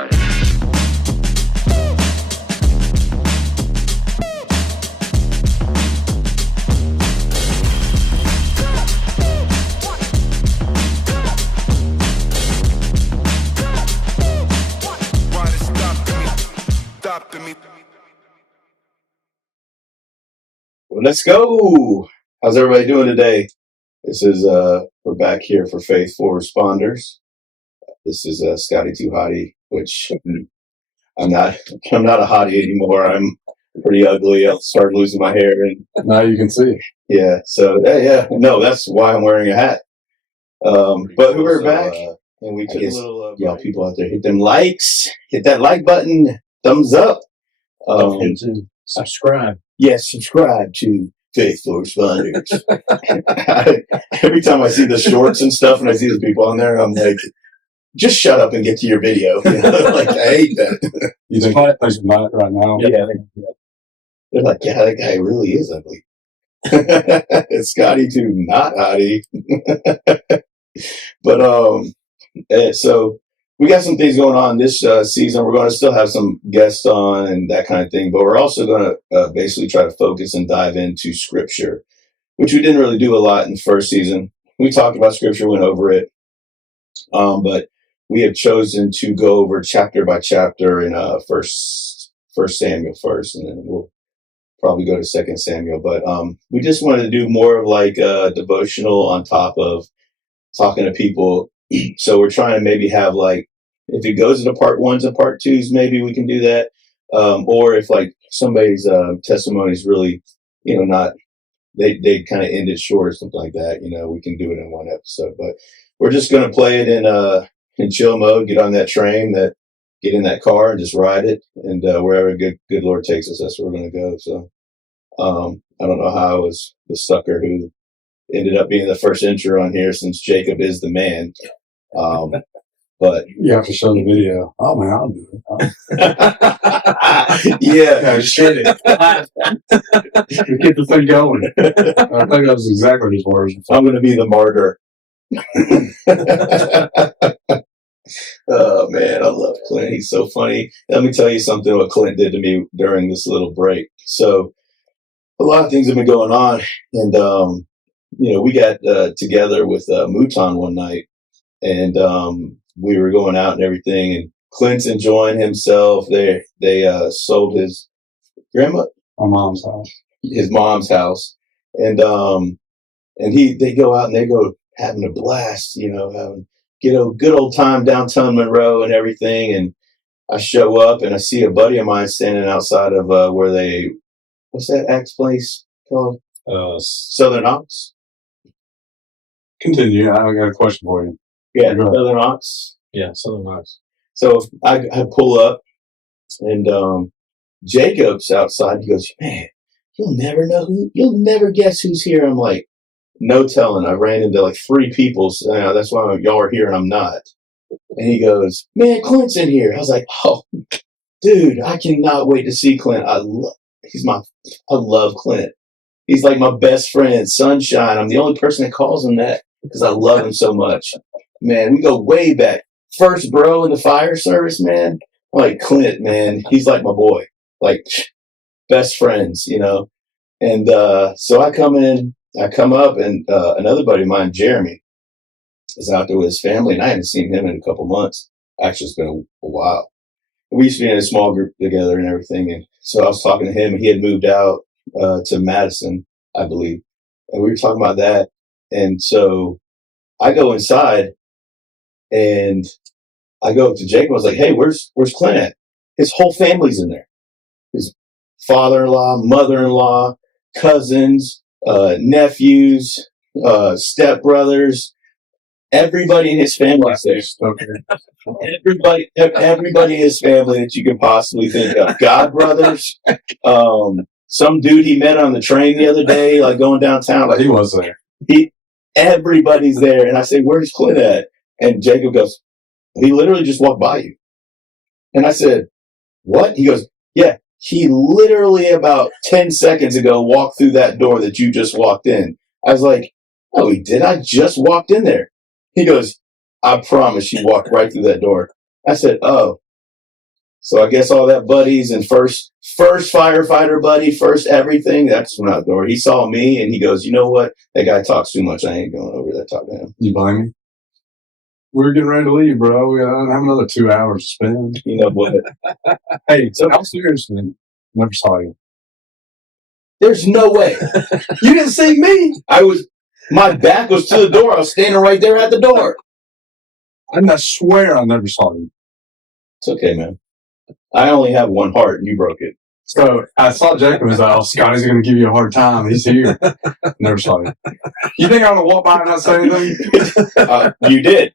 started. Well, let's go. How's everybody doing today? This is we're back here for Faithful Responders. This is Scotty Too Hottie, which I'm not a hottie anymore. I'm pretty ugly. I'll start losing my hair, and now you can see. Yeah. So no, that's why I'm wearing a hat. But we're back, and we took a little y'all people out there, hit them likes, hit that like button, thumbs up, And subscribe. Yes, subscribe to Faithful Responders. Every time I see the shorts and stuff, and I see those people on there, I'm like, just shut up and get to your video. You know? Like, I hate that. You think that place right now? Yeah. They're like, yeah, that guy really is ugly. It's Scotty Too not hottie. But so we got some things going on this season. We're going to still have some guests on and that kind of thing, but we're also going to basically try to focus and dive into scripture, which we didn't really do a lot in the first season. We talked about scripture, went over it, but we have chosen to go over chapter by chapter in First Samuel first, and then we'll probably go to Second Samuel. But we just wanted to do more of like a devotional on top of talking to people. So we're trying to maybe have like, if it goes into part ones and part twos, maybe we can do that. Or if like somebody's testimony is really, not, they kind of end it short or something like that, we can do it in one episode. But we're just going to play it in chill mode, get on that train, get in that car and just ride it. And wherever good Lord takes us, that's where we're going to go. So I don't know how I was the sucker who ended up being the first intro on here, since Jacob is the man. But you have to show the video. Oh man, I'll do it. Yeah, shit it. Get the thing going. I think that was exactly his words. I'm going to be the martyr. Oh man, I love Clint. He's so funny. Let me tell you something what Clint did to me during this little break. So a lot of things have been going on, and we got together with Mouton one night, and we were going out and everything, and Clint's enjoying himself. They sold his mom's house, and they go out and they go having a blast, get a good old time downtown Monroe and everything. And I show up and I see a buddy of mine standing outside of what's that Axe place called? Southern Ox. Continue. I got a question for you. Yeah, Southern Ox. Yeah, Southern Ox. So I pull up, and Jacob's outside. He goes, "Man, you'll never guess who's here." I'm like, "No telling." I ran into like three people. So, that's why y'all are here and I'm not. And he goes, "Man, Clint's in here." I was like, "Oh, dude, I cannot wait to see Clint. I love Clint. He's like my best friend, sunshine. I'm the only person that calls him that because I love him so much. Man, we go way back. First bro in the fire service, man. Like Clint, man, he's like my boy. Like best friends, And so I come up, and another buddy of mine, Jeremy, is out there with his family, and I haven't seen him in a couple months. Actually, it's been a while. We used to be in a small group together and everything, and so I was talking to him. He had moved out to Madison, I believe, and we were talking about that. And so I go inside, and I go up to Jacob. I was like, "Hey, where's Clint at?" His whole family's in there. His father-in-law, mother-in-law, cousins, nephews, stepbrothers. Everybody in his family is there. Everybody in his family that you can possibly think of. God brothers. Some dude he met on the train the other day, like going downtown. Like he was there. Everybody's there. And I say, "Where's Clint at?" And Jacob goes, "He literally just walked by you." And I said, "What?" He goes, "Yeah, he literally about 10 seconds ago walked through that door that you just walked in." I was like, "Oh, he did? I just walked in there." He goes, "I promise you walked right through that door." I said, "Oh, So I guess all that buddies and first firefighter buddy, first everything, that's went out the door. He saw me and he goes, you know what? That guy talks too much. I ain't going over there to talk to him. You blame me? We were getting ready to leave, bro. We don't have another 2 hours to spend. You know what? Hey, so I'm serious, man. Never saw you. There's no way. You didn't see me. My back was to the door. I was standing right there at the door. I swear I never saw you. It's okay, man. I only have one heart and you broke it. So I saw Jacob and was like, oh, Scotty's going to give you a hard time. He's here. Never saw you. You think I'm going to walk by and not say anything? You did.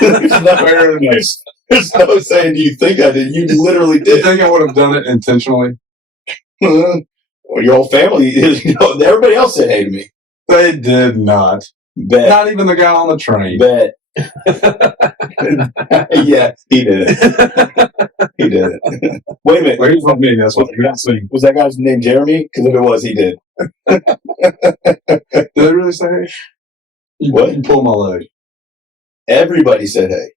There's no saying you think I did. You literally did. You think I would have done it intentionally? Well, your whole family, everybody else said hey to me. They did not. Bet. Not even the guy on the train. Bet. Yeah, he did it. He did it. Wait a minute. Well, he's not me. That's what you're not saying. Was that guy's name Jeremy? Because if it was, he did. Did they really say hey? What? You pulled my leg. Everybody said hey.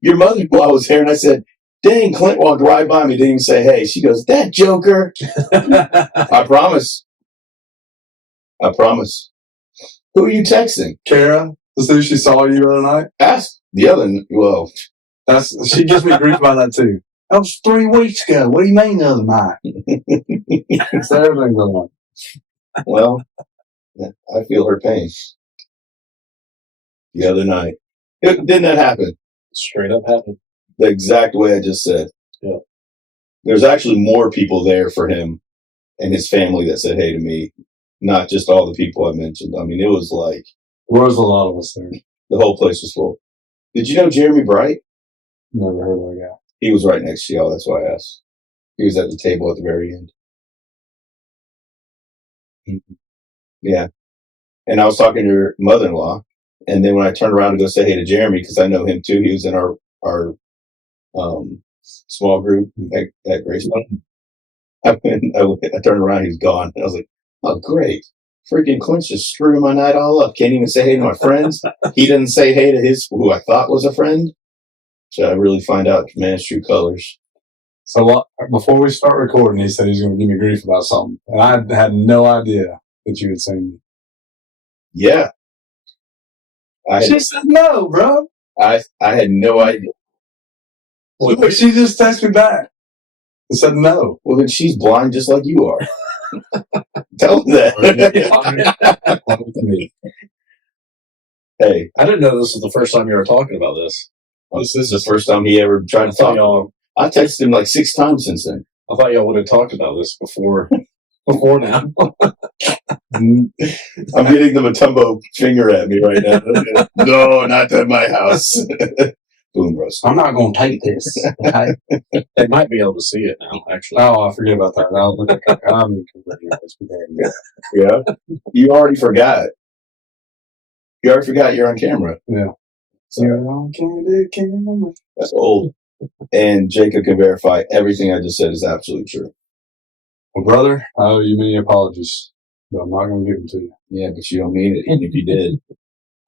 Your mother-in-law was here, and I said, dang, Clint walked right by me, didn't even say hey. She goes, that joker. I promise. Who are you texting? Kara, to see if she saw you the other night. Ask the other. Well, she gives me grief about that too. That was 3 weeks ago. What do you mean the other night? So everything's on. Well, I feel her pain. The other night, didn't that happen? Straight up happened. The exact way I just said. Yeah. There's actually more people there for him and his family that said hey to me, not just all the people I mentioned. I mean, it was like There was a lot of us there. the whole place was full. Did you know Jeremy Bright? Never heard of that guy. He was right next to y'all. That's why I asked. He was at the table at the very end. Yeah. And I was talking to your mother-in-law. And then when I turned around to go say hey to Jeremy, because I know him too, he was in our small group at Grace. I turned around, he was gone. And I was like, oh, great. Freaking Clint's just screwing my night all up. Can't even say hey to my friends. He didn't say hey to who I thought was a friend. So I really find out man's true colors. So before we start recording, he said he was going to give me grief about something. And I had no idea that you had seen me. Yeah. She said no, bro. I had no idea. Well, she just texted me back and said no. Well, then she's blind just like you are. Tell him that. Hey. I didn't know this was the first time you were talking about this. This is the first time he ever tried to talk. I texted him like 6 times since then. I thought y'all would have talked about this before now. I'm getting the Matumbo finger at me right now. No, not at my house. Boom, roast. I'm not going to take this. Okay? They might be able to see it now, actually. Oh, I forget about that. I'll look at Yeah. You already forgot. You're on camera. Yeah. So, that's old. And Jacob can verify everything I just said is absolutely true. Well, brother, I owe you many apologies, but I'm not going to give them to you. Yeah, but you don't mean it, even if you did.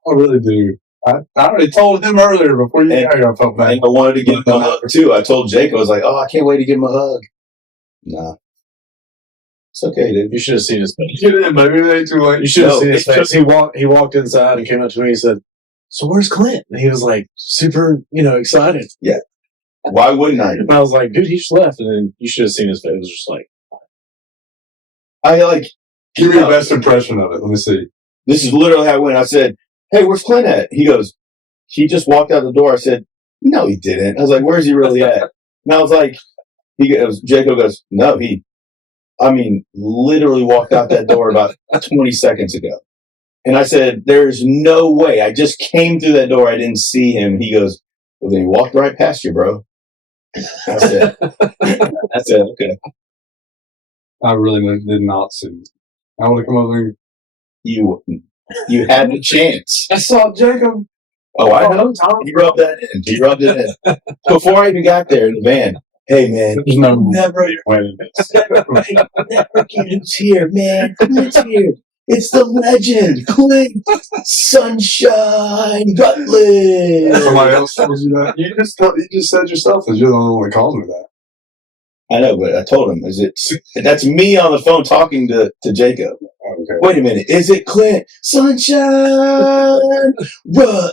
I really do. I already told him earlier before you got here. I felt bad. And I wanted to give him a hug, too. I told Jacob, I was like, oh, I can't wait to give him a hug. Nah. It's okay, dude. You should have seen his face. You did, maybe it ain't too late. You should have seen his face. He walked inside and came up to me and said, so where's Clint? And he was like super, excited. Yeah. Why wouldn't I? And I was like, dude, he just left. And then you should have seen his face. It was just like, give me the best impression of it. Let me see. This is literally how it went. I said, hey, where's Clint at? He goes, he just walked out the door. I said, no, he didn't. I was like, where's he really at? And I was like, Jacob goes, no, literally walked out that door about 20 seconds ago. And I said, there's no way. I just came through that door. I didn't see him. He goes, well, then he walked right past you, bro. I said, okay. I really did not see him. I would have come over and You had the chance. I saw Jacob. Oh, I know. He rubbed it in. Before I even got there in the van. Hey, man. No, never get here, man. Clint's here. It's the legend, Clint Sunshine Rutledge. Somebody else told you that. You just said yourself that you're the only one that calls me that. I know, but I told him, that's me on the phone talking to Jacob. Okay. Wait a minute, is it Clint Sunshine Rutledge?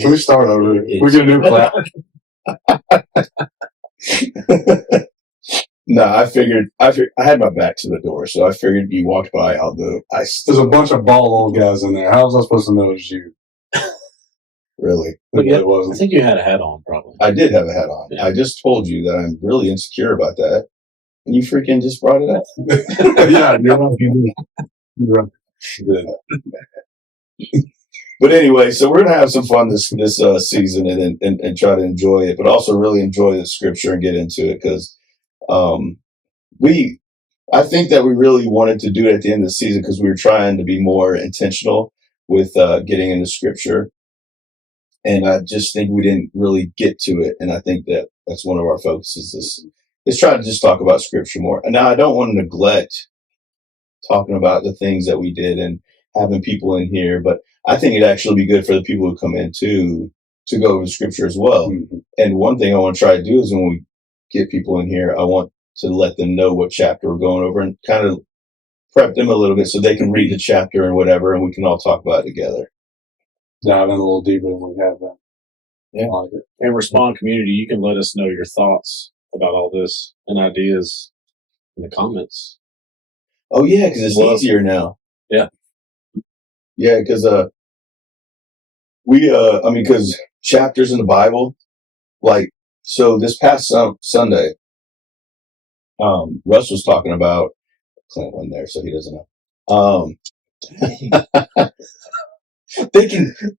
Can we start over? We get a new clap. No, I figured I had my back to the door, so I figured you walked by. There's a bunch of bald old guys in there. How was I supposed to know it was you? Really? Yeah, It wasn't. I think you had a hat on, probably. I did have a hat on. Yeah. I just told you that I'm really insecure about that, and you freaking just brought it up. Yeah, you're right. Good. But anyway, so we're gonna have some fun this season and try to enjoy it, but also really enjoy the scripture and get into it because I think that we really wanted to do it at the end of the season because we were trying to be more intentional with getting into scripture. And I just think we didn't really get to it. And I think that that's one of our focuses is try to just talk about scripture more. And now I don't want to neglect talking about the things that we did and having people in here, but I think it'd actually be good for the people who come in to go over the scripture as well. Mm-hmm. And one thing I want to try to do is when we get people in here, I want to let them know what chapter we're going over and kind of prep them a little bit so they can read the chapter and whatever, and we can all talk about it together. Dive in a little deeper than we have that. Yeah. I like it. And Respond community, you can let us know your thoughts about all this and ideas in the comments. Oh yeah, because it's easier now. Yeah. Yeah, because because chapters in the Bible, like, so this past Sunday, Russ was talking about Clint wasn't there, so he doesn't know.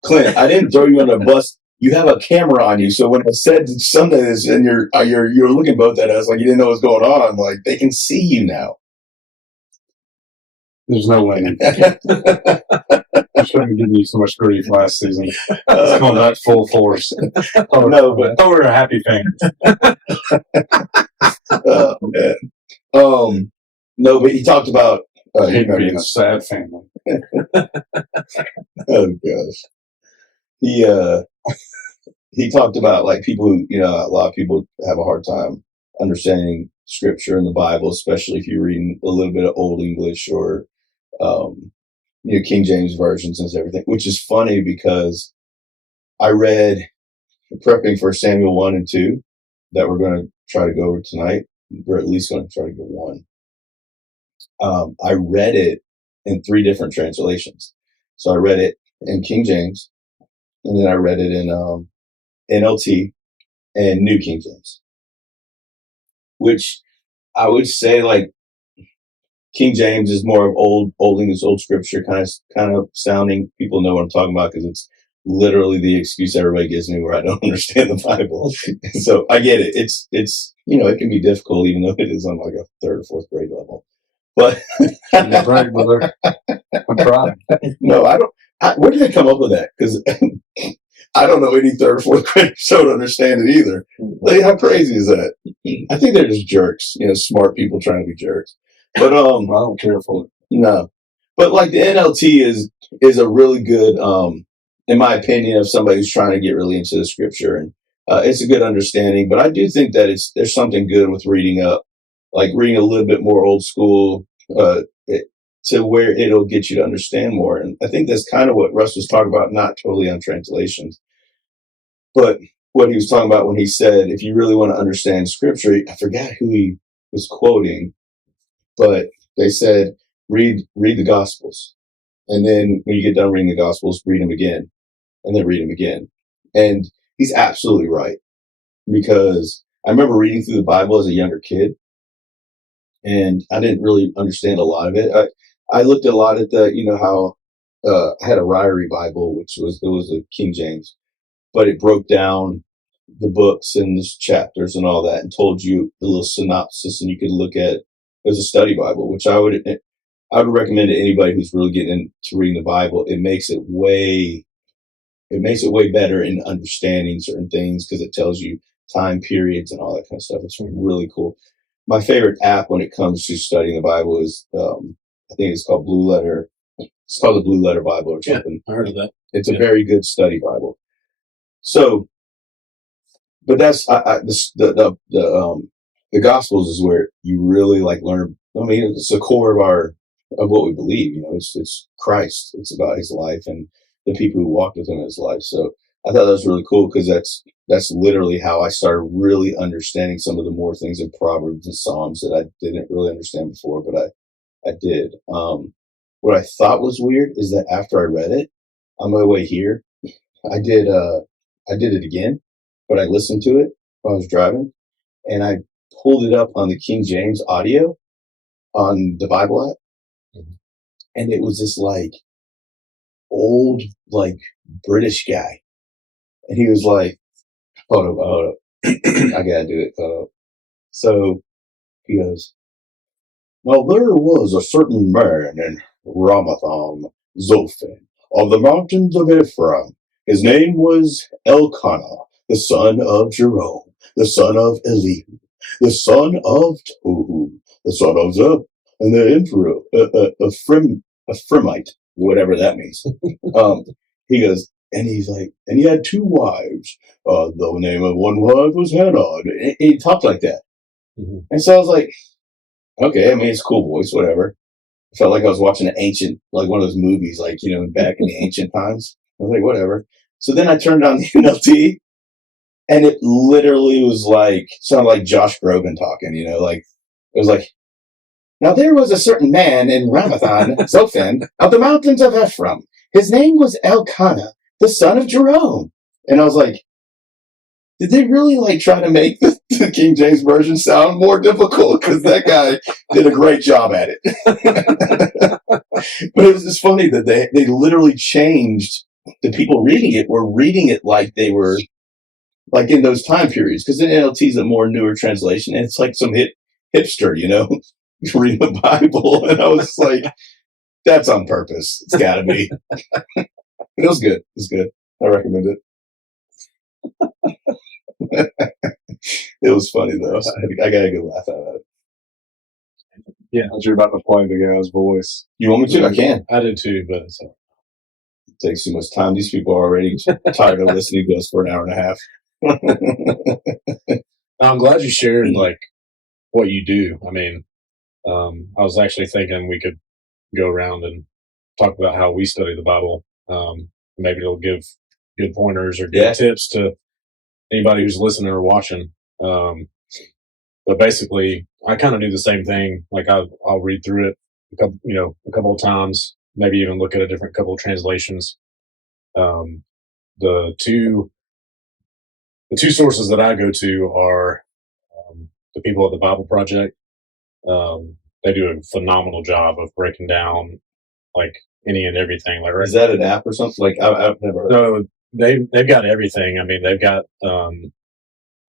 Clint, I didn't throw you on the bus. You have a camera on you, so when I said Sunday this, and you're looking both at us like you didn't know what's going on, like they can see you now. There's no way. I shouldn't have given you so much grief last season. It's going back full force. No, but we're a happy fan. No, but he talked about being a sad family. Oh gosh, he talked about like people who a lot of people have a hard time understanding scripture in the Bible, especially if you're reading a little bit of Old English or King James versions and everything. Which is funny because I read prepping for Samuel 1 and 2 that we're going to try to go over tonight. We're at least going to try to go one. I read it in 3 different translations. So I read it in King James, and then I read it in NLT and New King James, which I would say like King James is more of old English, old scripture kind of sounding. People know what I'm talking about because it's literally the excuse everybody gives me where I don't understand the Bible. So I get it. It's it can be difficult even though it is on like a 3rd or 4th grade level. But that's right, brother. I'm trying. No, I don't. Where did they come up with that? Because I don't know any 3rd or 4th graders don't understand it either. Like, how crazy is that? I think they're just jerks. Smart people trying to be jerks. But I don't care for it. No, but like the NLT is a really good, in my opinion, of somebody who's trying to get really into the scripture, and it's a good understanding. But I do think that there's something good with reading a little bit more old school, to where it'll get you to understand more. And I think that's kind of what Russ was talking about, not totally on translations, but what he was talking about when he said, if you really want to understand scripture, I forgot who he was quoting, but they said, read the Gospels. And then when you get done reading the Gospels, read them again, and then read them again. And he's absolutely right, because I remember reading through the Bible as a younger kid, and I didn't really understand a lot of it. I looked a lot at the, how I had a Ryrie Bible, which was a King James, but it broke down the books and the chapters and all that and told you a little synopsis, and you could look at it as a study Bible, which I would recommend to anybody who's really getting into reading the Bible. It makes it way better in understanding certain things because it tells you time periods and all that kind of stuff. It's really cool. My favorite app when it comes to studying the Bible is I think it's called Blue Letter. It's called the Blue Letter Bible or something. I heard of that. It's a very good study Bible. So, but that's the Gospels is where you really like learn. I mean, it's the core of what we believe. You know, it's Christ. It's about His life and the people who walked with Him in His life. So I thought that was really cool because that's literally how I started really understanding some of the more things in Proverbs and Psalms that I didn't really understand before, but I did. What I thought was weird is that after I read it on my way here, I did it again, but I listened to it while I was driving, and I pulled it up on the King James audio on the Bible app, and it was this like old like British guy, and he was like, hold up, I gotta do it. So he goes, now there was a certain man in Ramatham Zophim of the mountains of Ephraim. His name was Elkanah, the son of Jerome, the son of Elihu, the son of Tohu, the son of Zeb, and the emperor, Ephraimite, whatever that means. He goes, and he's like, and he had two wives. The name of one wife was Hannah. And he talked like that. Mm-hmm. And so I was like, okay, I mean, it's a cool voice, whatever. I felt like I was watching an ancient, like one of those movies, like, you know, back in the ancient times. I was like, whatever. So then I turned on the NLT, and it literally was like, sounded like Josh Groban talking, you know, like, it was like, now there was a certain man in Ramathon, Zophim, of the mountains of Ephraim. His name was Elkanah, the son of Jerome. And I was like, did they really like try to make the King James Version sound more difficult? Because that guy did a great job at it. But it was just funny that they literally changed. The people reading it were reading it like they were like in those time periods. Because the NLT is a more newer translation, and it's like some hipster, you know, reading the Bible. And I was just like, that's on purpose. It's got to be. But it was good. It was good. I recommend it. It was funny though. I got a good laugh out of it. Yeah, you're about to play the guy's voice. You want me to? I can. I did too, but It takes too much time. These people are already tired of listening to us for an hour and a half. I'm glad you shared like what you do. I mean, I was actually thinking we could go around and talk about how we study the Bible. Maybe it'll give good pointers or good tips to anybody who's listening or watching. But basically, I kind of do the same thing. Like I'll read through it a couple of times, maybe even look at a different couple of translations. The two sources that I go to are the people at the Bible Project. They do a phenomenal job of breaking down like any and everything. Like, is that an app or something? Like I've never heard. No, they've got everything. I mean, they've got.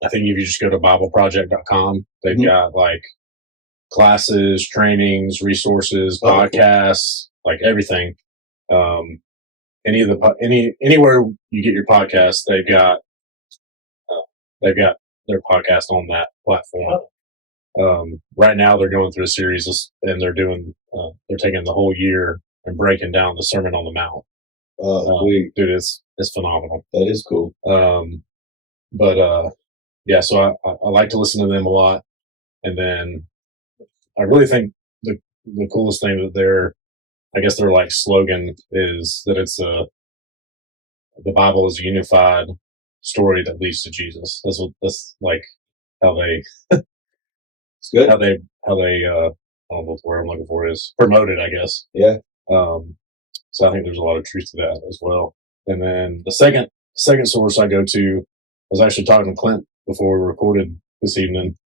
I think if you just go to BibleProject.com, they've got like classes, trainings, resources, podcasts, like everything. Anywhere you get your podcast, they've got their podcast on that platform. Right now they're going through a series and they're taking the whole year and breaking down the Sermon on the Mount. Dude, it's phenomenal. That is cool. Yeah, so I like to listen to them a lot. And then I really think the coolest thing that their like slogan is that it's the Bible is a unified story that leads to Jesus. That's like how they it's good. How they I don't know what the word I'm looking for is promote it, I guess. Yeah. So I think there's a lot of truth to that as well. And then the second source I go to, I was actually talking to Clint before we recorded this evening,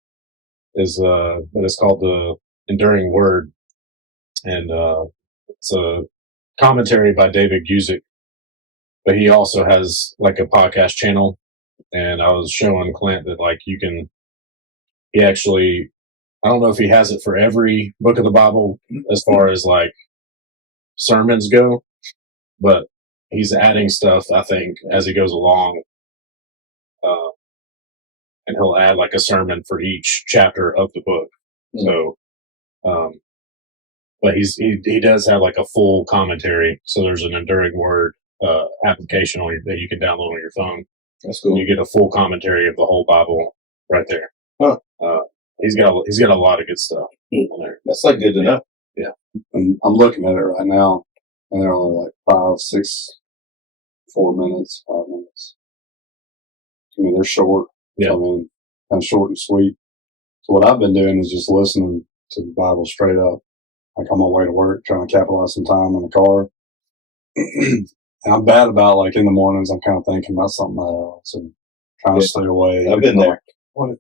is that it's called the Enduring Word, and it's a commentary by David Guzik, but he also has like a podcast channel. And I was showing Clint that like he actually, I don't know if he has it for every book of the Bible as far as like sermons go, but he's adding stuff, I think, as he goes along. And he'll add like a sermon for each chapter of the book. So, but he does have like a full commentary. So there's an Enduring Word application that you can download on your phone. That's cool. You get a full commentary of the whole Bible right there. Huh. He's got a lot of good stuff on there. That's like good to know. Yeah. And I'm looking at it right now, and they're only like 5, 6, 4 minutes, 5 minutes. I mean, they're short. Yeah. So, I mean, kind of short and sweet. So what I've been doing is just listening to the Bible straight up. Like on my way to work, trying to capitalize some time in the car. And I'm bad about like in the mornings, I'm kind of thinking about something else and trying to stay away. I've been there. Like,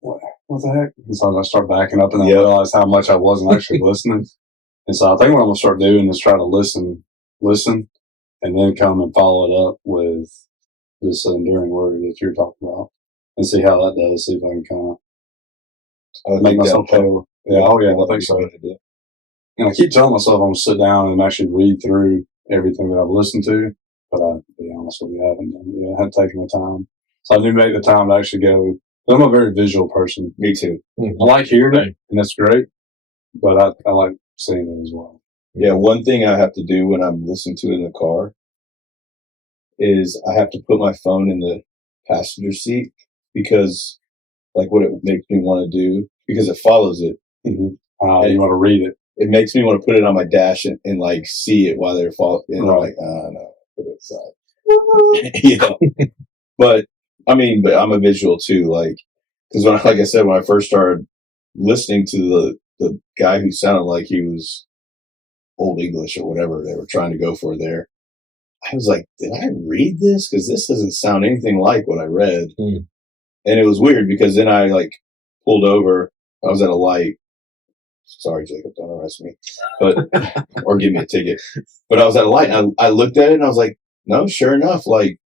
what the heck? And so I start backing up and I Yep. realize how much I wasn't actually listening. And so I think what I'm going to start doing is try to listen, and then come and follow it up with this Enduring Word that you're talking about and see how that does. See if I can kind of make myself feel. Yeah, oh yeah, I think so. And I keep telling myself I'm going to sit down and actually read through everything that I've listened to, but to be honest with you, I haven't done it yet. I haven't taken the time. So I do make the time to actually go. I'm a very visual person. Me too. I like hearing it, and that's great, but I like seeing it as well. Yeah, one thing I have to do when I'm listening to it in the car is I have to put my phone in the passenger seat because, like, what it makes me want to do, because it follows it. Mm-hmm. You want to read it. It makes me want to put it on my dash and like see it while they're following. And I'm like, no, put it aside. Yeah. But I'm a visual too. Like, because like I said, when I first started listening to the guy who sounded like he was Old English or whatever they were trying to go for there, I was like, did I read this? Because this doesn't sound anything like what I read. And it was weird because then I like pulled over. I was at a light. Sorry, Jacob, don't arrest me, or give me a ticket. But I was at a light and I looked at it and I was like, no, sure enough, like,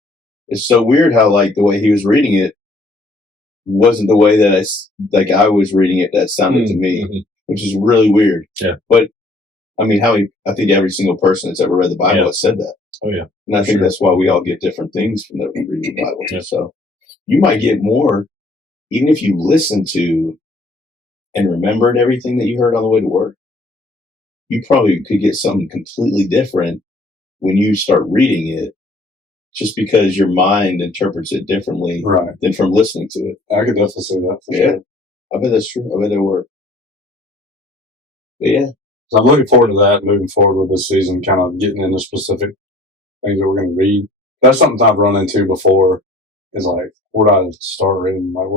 it's so weird how like the way he was reading it wasn't the way that I was reading it that sounded to me, which is really weird. Yeah. But I mean, I think every single person that's ever read the Bible has said that. Oh yeah. And I think that's why we all get different things from the reading the Bible. Yeah. So you might get more, even if you listen to and remembered everything that you heard on the way to work. You probably could get something completely different when you start reading it, just because your mind interprets it differently than from listening to it. I could definitely see that for sure. I bet that's true. I bet there were. But yeah. So I'm looking forward to that, moving forward with this season, kind of getting into specific things that we're going to read. That's something I've run into before, is like, where do I start reading? Like,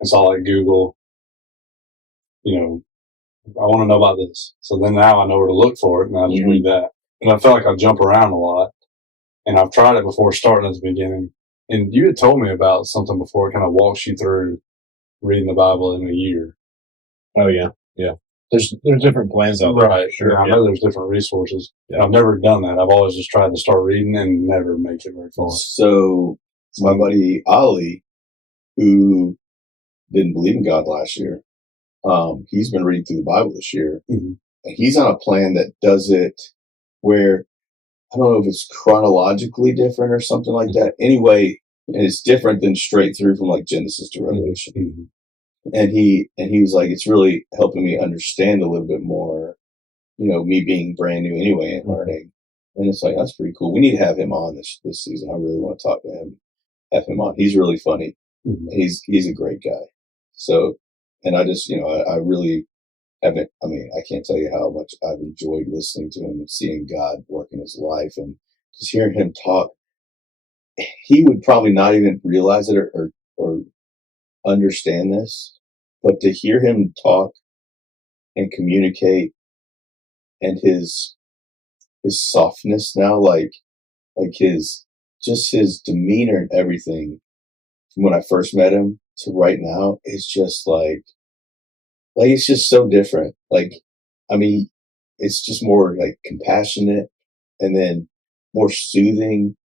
and so I like Google, I want to know about this. So then now I know where to look for it, and I just read that. And I feel like I jump around a lot. And I've tried it before starting at the beginning. And you had told me about something before. It kind of walks you through reading the Bible in a year. Oh yeah, yeah. There's different plans out there. Right. Sure. I know there's different resources. Yeah. I've never done that. I've always just tried to start reading and never make it very far. So my buddy Ollie, who didn't believe in God last year, he's been reading through the Bible this year. And he's on a plan that does it where, I don't know if it's chronologically different or something like that. Anyway, and it's different than straight through from like Genesis to Revelation. And he was like, it's really helping me understand a little bit more, me being brand new anyway and learning. And it's like, that's pretty cool. We need to have him on this season. I really want to talk to him, have him on. He's really funny. He's a great guy. So, and I just, I really haven't, I can't tell you how much I've enjoyed listening to him and seeing God work in his life, and just hearing him talk. He would probably not even realize it or understand this, but to hear him talk and communicate, and his softness now, like his demeanor and everything from when I first met him to right now is just like it's just so different. It's just more like compassionate and then more soothing.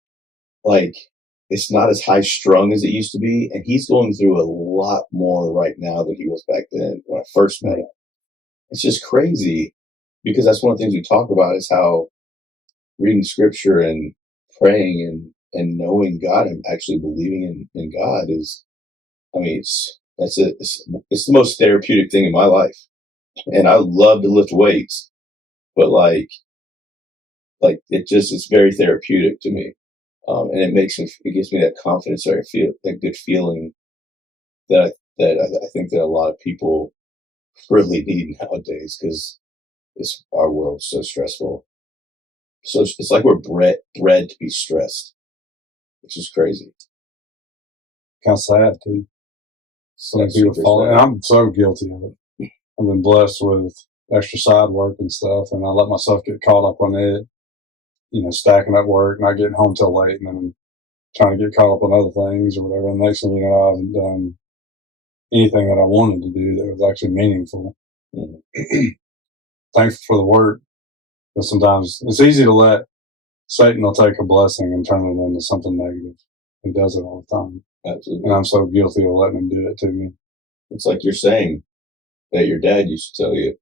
Like, it's not as high strung as it used to be. And he's going through a lot more right now than he was back then when I first met him. It's just crazy, because that's one of the things we talk about, is how reading scripture and praying and knowing God and actually believing in God is, it's the most therapeutic thing in my life. and I love to lift weights, but like it's very therapeutic to me. And it gives me that confidence or that good feeling that I think that a lot of people really need nowadays because our world's so stressful. So it's like we're bred to be stressed, which is crazy. Kind of sad too. So That's people super fall, sad. and I'm so guilty of it. I've been blessed with extra side work and stuff, and I let myself get caught up on it. Stacking up work, not getting home till late, and then trying to get caught up on other things or whatever. And next thing you know, I haven't done anything that I wanted to do that was actually meaningful. Mhm. Thankful for the work, but sometimes it's easy to let Satan will take a blessing and turn it into something negative. He does it all the time. Absolutely. And I'm so guilty of letting him do it to me. It's like you're saying that your dad used to tell you.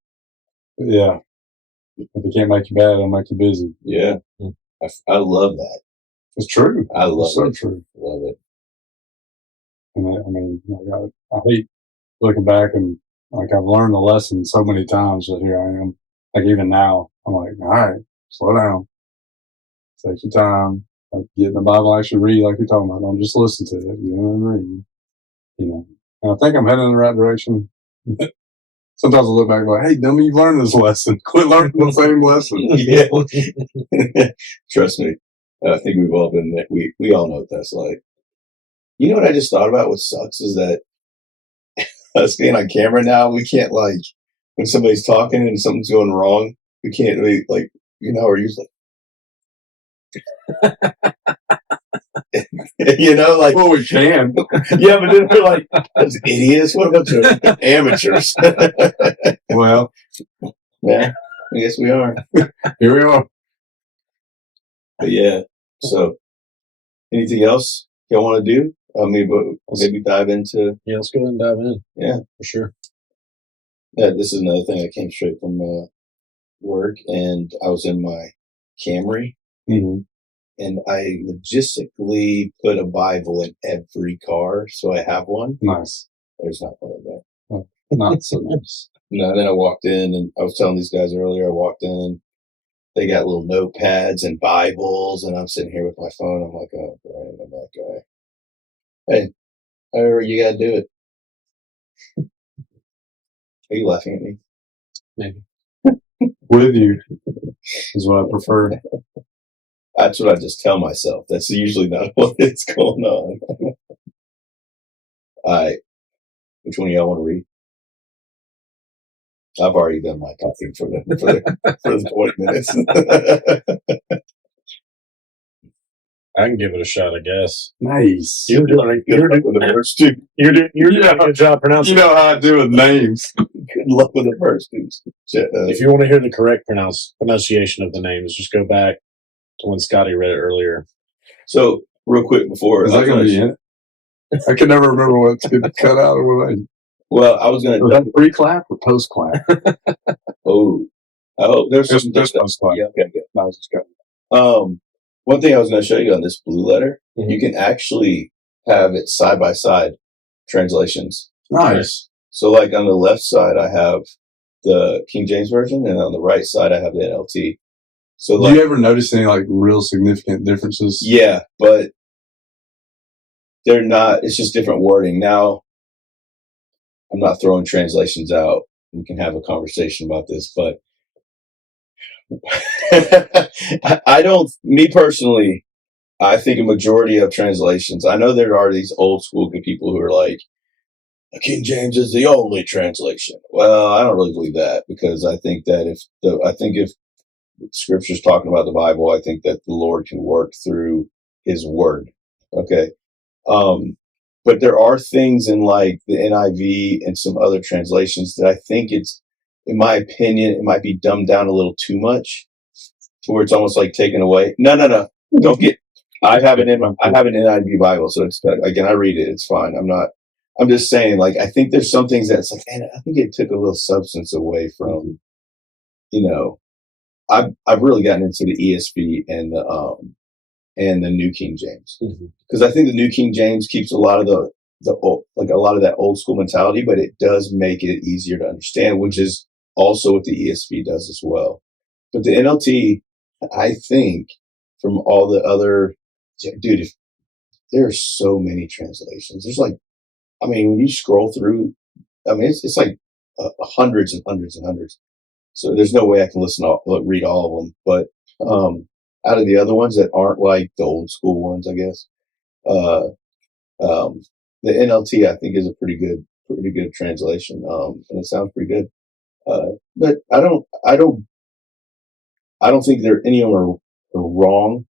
But yeah. If he can't make you bad, he'll make you busy. Yeah. I love that. It's true. I love it's so it. true. Love it. And I mean, I hate looking back and like I've learned the lesson so many times that here I am. Like even now, I'm like, all right, slow down. Take your time. Like, get in the Bible, actually read like you're talking about. Don't just listen to it. And read. And I think I'm heading in the right direction. Sometimes I look back and like, hey, dummy, you've learned this lesson. Quit learning the same lesson. Yeah. Trust me. I think we've all been there. We all know what that's like. You know what I just thought about? What sucks is that us being on camera now, we can't when somebody's talking and something's going wrong, we can't really or usually Well, we can. yeah, but then we're like, those idiots, what a bunch of amateurs. Well, yeah, I guess we are. Here we are. But yeah, so anything else y'all want to do? Maybe dive into. Yeah, let's go ahead and dive in. Yeah, for sure. Yeah, this is another thing that came straight from work, and I was in my Camry, and I logistically put a Bible in every car, so I have one. Nice. There's not one in there. Oh, not so nice. No, then I walked in, and I was telling these guys earlier, I walked in, they got little notepads and Bibles, and I'm sitting here with my phone. I'm like, oh, Brian, I'm that guy. Hey, however you got to do it. Are you laughing at me? Maybe. With you is what I prefer. That's what I just tell myself. That's usually not what is going on. All right. Which one of y'all want to read? I've already done my talking for the 20 minutes. I can give it a shot, I guess. Nice. You're doing a good job pronouncing. You know how I do with names. Good luck with the first two. If you want to hear the correct pronunciation of the names, just go back to when Scotty read it earlier. So, real quick before. Is that going to be in it? I can never remember what's getting cut out or what. Well, I was going to. Was that pre-clap or post-clap? Oh, I hope there's some. There's post-clap. Yeah, okay, good. I was just going. One thing I was going to show you on this blue letter, you can actually have it side by side translations. Nice. So, like on the left side, I have the King James Version, and on the right side, I have the NLT. So, do you ever notice any real significant differences? Yeah, but they're not. It's just different wording. Now, I'm not throwing translations out. We can have a conversation about this, but me personally, I think a majority of translations, I know there are these old school people who are like, King James is the only translation. Well, I don't really believe that, because I think that if Scripture's talking about the Bible, I think that the Lord can work through His Word. Okay. But there are things in like the NIV and some other translations that I think in my opinion, it might be dumbed down a little too much, to where it's almost like taken away. No. Don't get. I have an NIV Bible, so it's again I read it. It's fine. I'm just saying, like, I think there's some things that's like, man, I think it took a little substance away from. I've really gotten into the ESV and the New King James, because I think the New King James keeps a lot of a lot of that old school mentality, but it does make it easier to understand, which is also what the ESV does as well. But the NLT, I think, from all the other, dude, there are so many translations. There's like, I mean, when you scroll through, I mean, it's like hundreds and hundreds and hundreds. So there's no way I can read all of them. But out of the other ones that aren't like the old school ones, I guess, uh, the NLT I think is a pretty good translation, and it sounds pretty good. But I don't think any of them are wrong.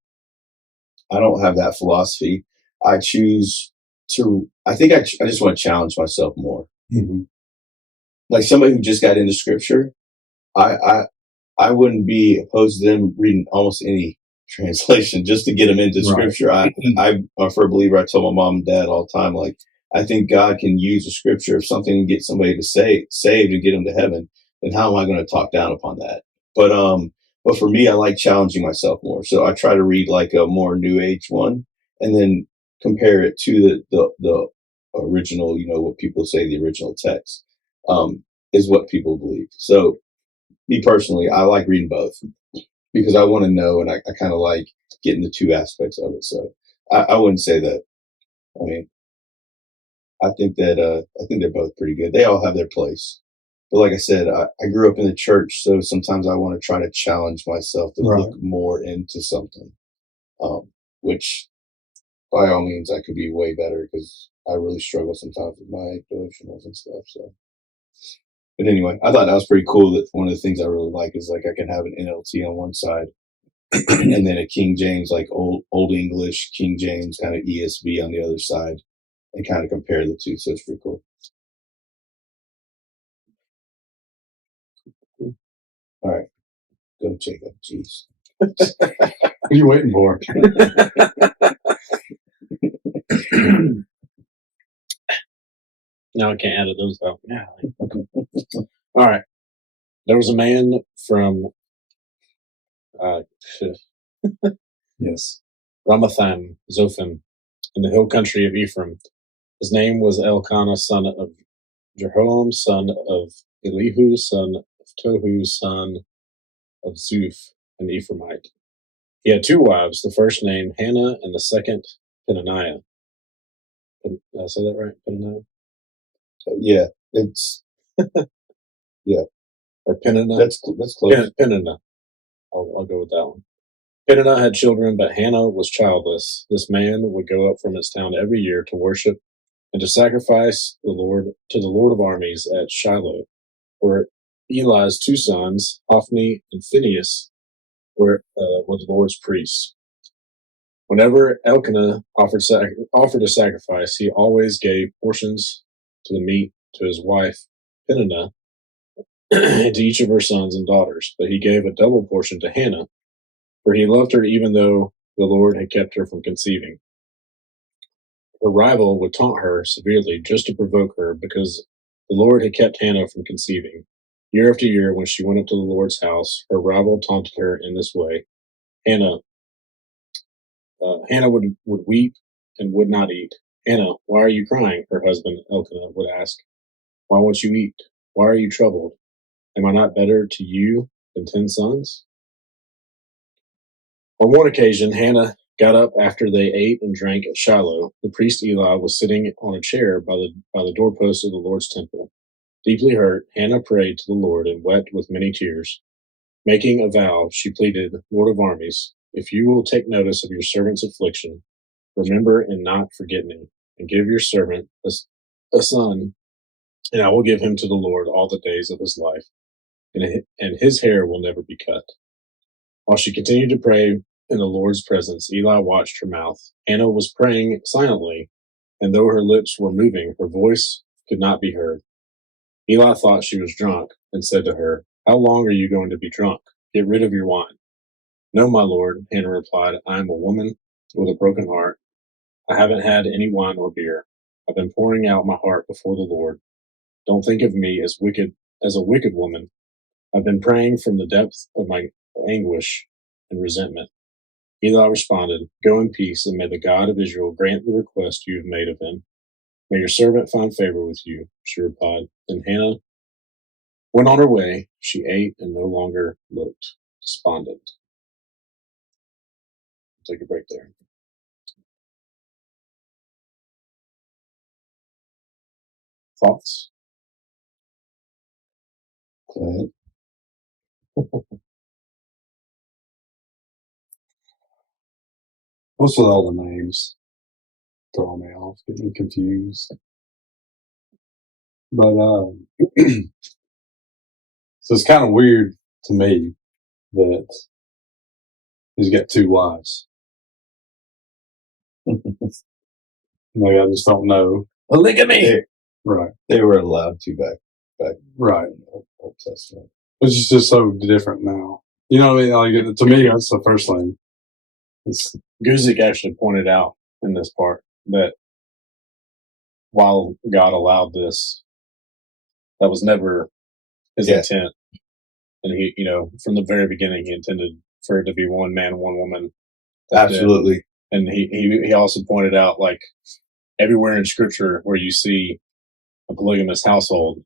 I don't have that philosophy. I choose to. I think I just want to challenge myself more. Mm-hmm. Like somebody who just got into scripture, I wouldn't be opposed to them reading almost any translation just to get them into scripture. I'm a firm believer. I tell my mom and dad all the time, like, I think God can use a scripture if something to get somebody to saved to get them to heaven. Then how am I going to talk down upon that? But for me, I like challenging myself more. So I try to read like a more new age one and then compare it to the original, what people say the original text, is what people believe. So me personally, I like reading both because I want to know, and I kind of like getting the two aspects of it. So I wouldn't say that. I mean, I think they're both pretty good. They all have their place. But like I said, I grew up in the church, so sometimes I want to try to challenge myself to look more into something, which by all means I could be way better because I really struggle sometimes with my devotionals and stuff. So. But anyway, I thought that was pretty cool. That one of the things I really like is like I can have an NLT on one side, and then a King James, like old English, King James kind of ESV on the other side, and kind of compare the two. So it's pretty cool. All right, go Jacob. Jeez, what are you waiting for? No, I can't edit those out. Yeah. Okay. All right. There was a man from Yes. Ramatham, Zophim, in the hill country of Ephraim. His name was Elkanah, son of Jeroham, son of Elihu, son of Tohu, son of Zuph, an Ephraimite. He had two wives, the first named Hannah and the second Peninnah. Did I say that right? Peninnah? Yeah, it's yeah, or Peninnah? That's close. Peninnah. I'll go with that one. Peninnah had children, but Hannah was childless. This man would go up from his town every year to worship and to sacrifice the Lord of armies at Shiloh, where Eli's two sons, Hophni and Phinehas, were the Lord's priests. Whenever Elkanah offered a sacrifice, he always gave portions to the meat to his wife Peninnah and to each of her sons and daughters, but he gave a double portion to Hannah, for he loved her even though the Lord had kept her from conceiving. Her rival would taunt her severely just to provoke her because the Lord had kept Hannah from conceiving. Year after year, when she went up to the Lord's house, her rival taunted her in this way. Hannah would weep and would not eat. Hannah, why are you crying? Her husband Elkanah would ask. Why won't you eat? Why are you troubled? Am I not better to you than 10 sons? On one occasion, Hannah got up after they ate and drank at Shiloh. The priest Eli was sitting on a chair by the doorpost of the Lord's temple. Deeply hurt, Hannah prayed to the Lord and wept with many tears. Making a vow, she pleaded, Lord of armies, if you will take notice of your servant's affliction, remember and not forget me, and give your servant a son, and I will give him to the Lord all the days of his life, and his hair will never be cut. While she continued to pray in the Lord's presence, Eli watched her mouth. Hannah was praying silently, and though her lips were moving, her voice could not be heard. Eli thought she was drunk and said to her, How long are you going to be drunk? Get rid of your wine. No, my lord, Hannah replied, I am a woman with a broken heart. I haven't had any wine or beer. I've been pouring out my heart before the Lord. Don't think of me as a wicked woman. I've been praying from the depth of my anguish and resentment. Eli responded, Go in peace, and may the God of Israel grant the request you have made of him. May your servant find favor with you, she replied. Then Hannah Went on her way. She ate and no longer looked despondent. Take a break there. Thoughts? Clint. What's with all the names? Throwing me off, getting confused. But so it's kind of weird to me that he's got two wives. Like I just don't know. Polygamy. Right. They were allowed to back Right. in the Old Testament. Which is just so different now. You know what I mean? Like to me, that's the first thing. Guzik actually pointed out in this part that while God allowed this, that was never his intent. And he, from the very beginning, he intended for it to be one man, one woman. Absolutely. And he also pointed out, like, everywhere in Scripture where you see a polygamous household,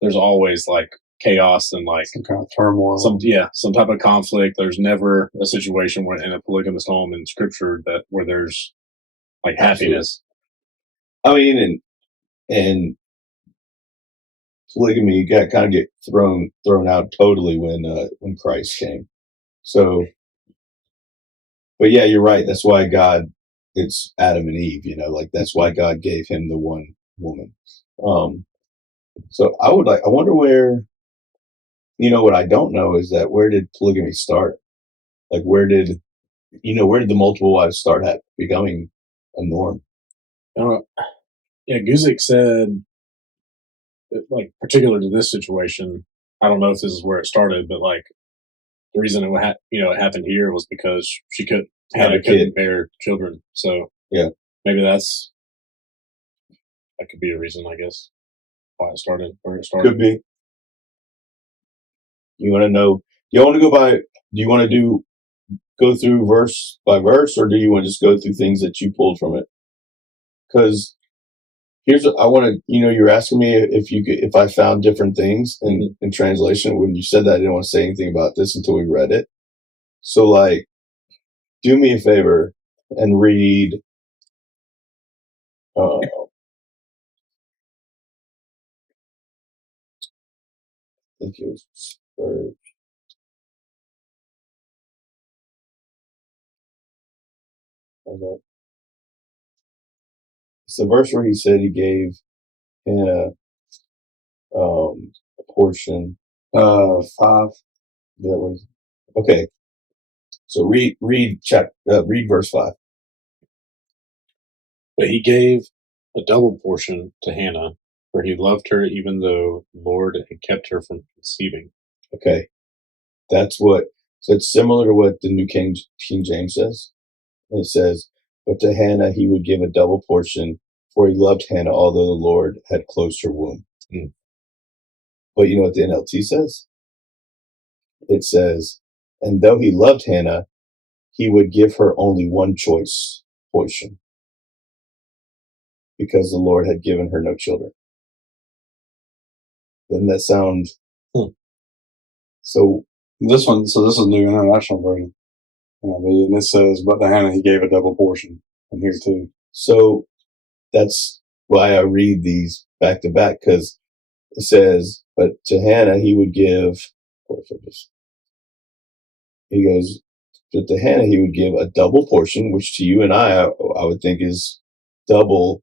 there's always like chaos and like some kind of turmoil. Some type of conflict. There's never a situation where in a polygamous home in Scripture where there's like happiness. I mean, and polygamy got kind of get thrown out totally when Christ came. So, but yeah, you're right. That's why it's Adam and Eve. Like that's why God gave him the one woman. So I wonder where. What I don't know is that where did polygamy start? Like where did the multiple wives start at becoming a norm? Yeah, Guzik said, like, particular to this situation, I don't know if this is where it started, but like the reason it happened here was because Hannah couldn't bear children. So yeah, maybe that could be a reason, I guess, why it started. Could be. You want to know? You want to go by? Do you want to go through verse by verse, or do you want to just go through things that you pulled from it? Because here's what I want to. You're asking me if I found different things in translation. When you said that, I didn't want to say anything about this until we read it. So, like, do me a favor and read. I think it was verse. It's the verse where he said he gave Hannah a portion. 5. That was okay. So read verse 5. But he gave a double portion to Hannah, for he loved her, even though the Lord had kept her from conceiving. Okay, so it's similar to what the New King James says. It says, "But to Hannah he would give a double portion, for he loved Hannah, although the Lord had closed her womb." But you know what the NLT says? It says, "And though he loved Hannah, he would give her only one choice portion, because the Lord had given her no children." Doesn't that sound? So this is New International Version. And it says, "But to Hannah he gave a double portion." In here too. So that's why I read these back to back, because it says, "But to Hannah he would give." He goes, "But to Hannah he would give a double portion," which to you and I would think is double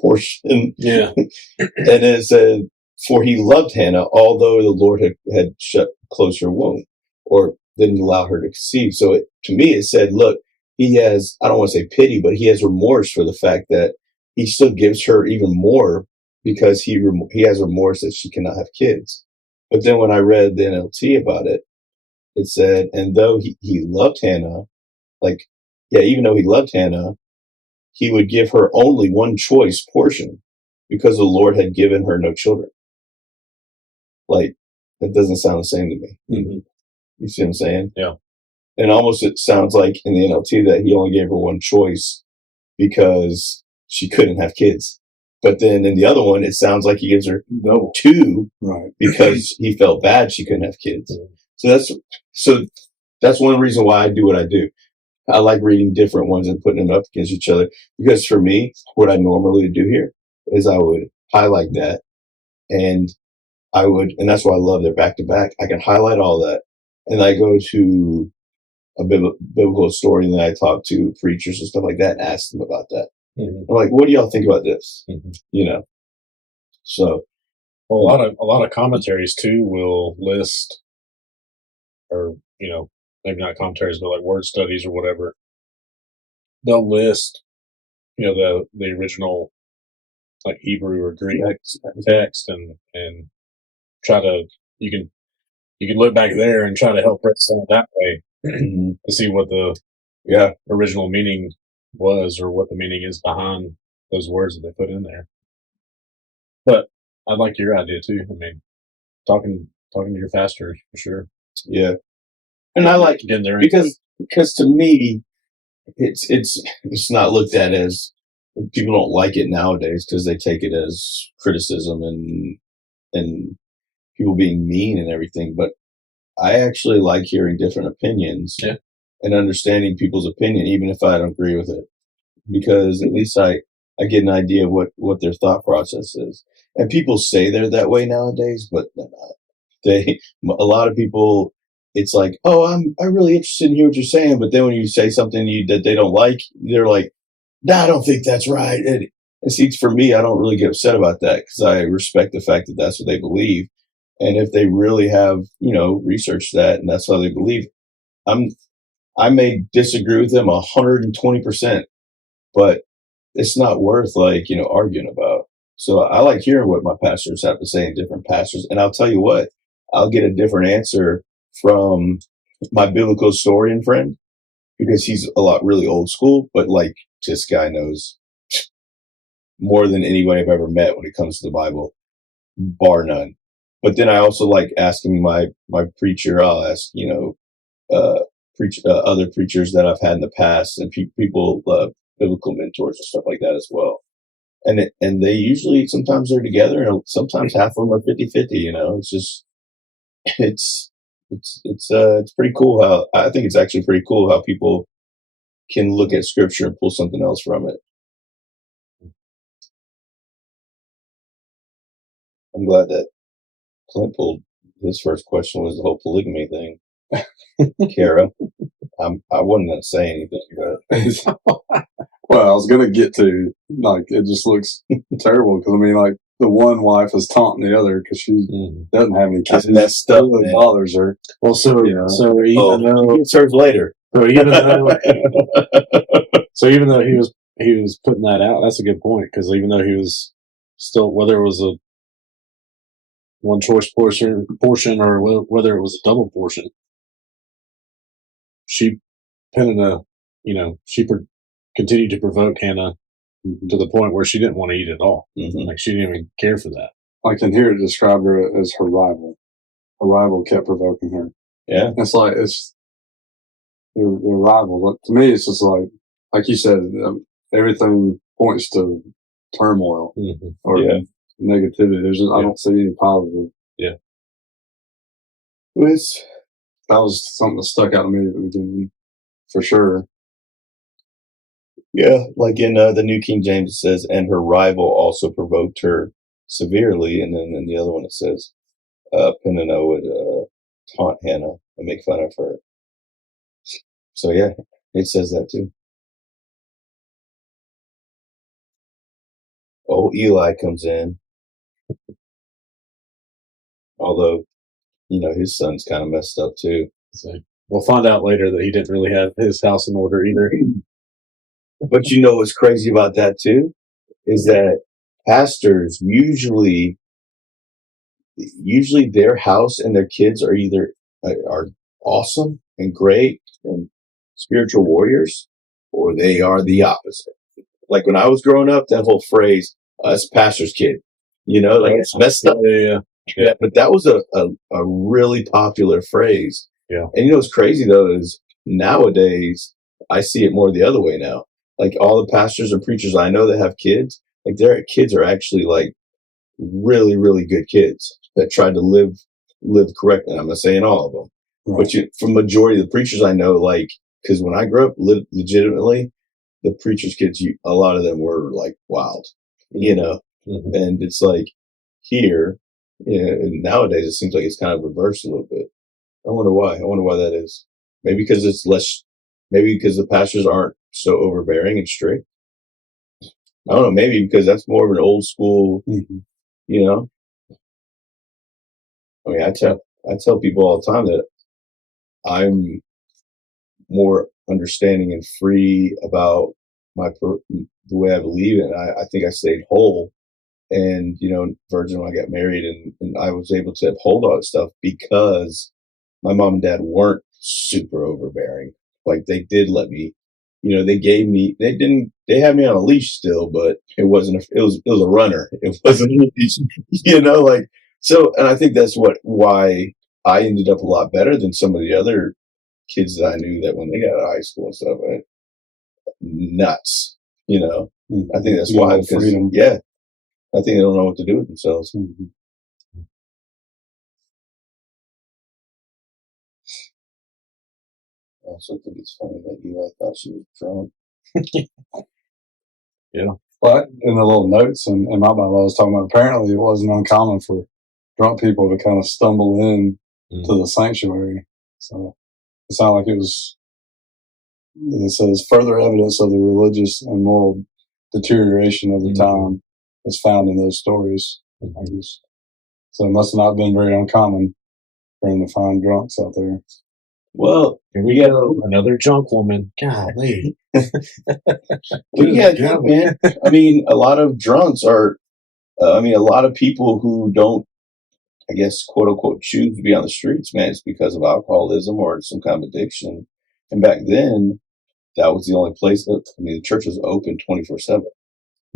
portion. Yeah. And it said, "For he loved Hannah, although the Lord had closed her womb," or didn't allow her to conceive. So to me, it said, look, he has, I don't want to say pity, but he has remorse for the fact that he still gives her even more because he has remorse that she cannot have kids. But then when I read the NLT about it, it said, "And though he loved Hannah, even though he loved Hannah, he would give her only one choice portion because the Lord had given her no children." Like, that doesn't sound the same to me. Mm-hmm. You see what I'm saying? Yeah. And almost it sounds like in the NLT that he only gave her one choice because she couldn't have kids. But then in the other one, it sounds like he gives her No. 2 Right. because he felt bad she couldn't have kids. So that's one reason why I do what I do. I like reading different ones and putting them up against each other, because for me, what I normally do here is I would highlight that, and and that's why I love their back to back. I can highlight all that, and I go to a biblical historian that I talk to, preachers and stuff like that, and ask them about that. Mhm. I'm like, what do y'all think about this? Mhm. You know, so Well, a lot of commentaries too will list, or maybe not commentaries, but like word studies or whatever. They'll list, the original like Hebrew or Greek text, and try to you can look back there and try to help represent it that way to see what the original meaning was, or what the meaning is behind those words that they put in there. But I like your idea too. I mean, talking to your pastor for sure. yeah, and I like Getting there because to me, it's not looked at as, people don't like it nowadays because they take it as criticism and people being mean and everything. But I actually like hearing different opinions and understanding people's opinion, even if I don't agree with it, because at least I get an idea of what their thought process is. And people say they're that way nowadays, but they're not. A lot of people, it's like, oh, I'm really interested in hear what you're saying, but then when you say something that they don't like, they're like, nah, I don't think that's right. And see, for me, I don't really get upset about that because I respect the fact that that's what they believe. And if they really have, researched that and that's how they believe, I may disagree with them 120%, but it's not worth arguing about. So I like hearing what my pastors have to say, and different pastors. And I'll tell you what, I'll get a different answer from my biblical historian friend, because he's really old school, but like, this guy knows more than anybody I've ever met when it comes to the Bible, bar none. But then I also like asking my preacher. I'll ask, other preachers that I've had in the past, and people, biblical mentors and stuff like that as well. And they usually, sometimes they're together, and sometimes half of them are 50-50. It's just, it's pretty cool how, I think it's actually pretty cool how people can look at scripture and pull something else from it. I'm glad that Clint pulled, his first question was the whole polygamy thing. Kara, I wasn't going to say anything, but well, I was going to get to, like, it just looks terrible because, I mean, like, the one wife is taunting the other because she doesn't have any kids. That's messed up. It really bothers her. Well, so even though he serves later. So even though he was putting that out, that's a good point, because even though he was still, whether it was a one choice portion or whether it was a double portion, she continued to provoke Hannah to the point where she didn't want to eat at all. Mm-hmm. Like, she didn't even care for that. I can hear it described her as her rival. Her rival kept provoking her. Yeah, it's like their rival. But to me, it's just like you said, everything points to turmoil or negativity. I don't see any positive. Yeah, that was something that stuck out to me at the beginning, for sure. Yeah, like in the New King James, it says, and her rival also provoked her severely. And then in the other one, it says, Peninnah would taunt Hannah and make fun of her. So yeah, it says that too. Old Eli comes in. Although, his son's kind of messed up too. so we'll find out later that he didn't really have his house in order either. But what's crazy about that too is that pastors usually their house and their kids are either are awesome and great and spiritual warriors, or they are the opposite. Like when I was growing up, that whole phrase, "us pastor's kid," it's messed up. Yeah. But that was a really popular phrase. Yeah. And what's crazy though is nowadays I see it more the other way now. Like all the pastors and preachers I know that have kids, like their kids are actually like really, really good kids that tried to live correctly. I'm not saying all of them, Right. but from majority of the preachers I know, like, because when I grew up, legitimately, the preachers' kids, a lot of them were like wild, you know, and it's like here, and nowadays it seems like it's kind of reversed a little bit. I wonder why. I wonder why that is. Maybe because it's less. Maybe because the pastors aren't so overbearing and strict. I don't know. Maybe because that's more of an old school. You know. I mean, I tell people all the time that I'm more understanding and free about the way I believe, and I think I stayed whole. And virgin when I got married, and I was able to uphold all that stuff because my mom and dad weren't super overbearing. Like they did let me, they gave me, they had me on a leash still, but it wasn't, it was a runner. It wasn't a leash, like, so, and I think that's why I ended up a lot better than some of the other kids that I knew that when they got out of high school and stuff, nuts, I think that's why, freedom. Yeah. I think they don't know what to do with themselves. I also think it's funny that Eli thought she was drunk. Yeah. But in the little notes in my Bible, I was talking about apparently it wasn't uncommon for drunk people to kind of stumble in to the sanctuary. So it sounded like it was, it says, further evidence of the religious and moral deterioration of the time is found in those stories. So it must not have been very uncommon for him to find drunks out there. Well, here we go. Another drunk woman. Golly. Yeah, man. I mean, a lot of drunks are, a lot of people who don't, I guess, quote unquote, choose to be on the streets, man, it's because of alcoholism or some kind of addiction. And back then, that was the only place that, the church was open 24/7.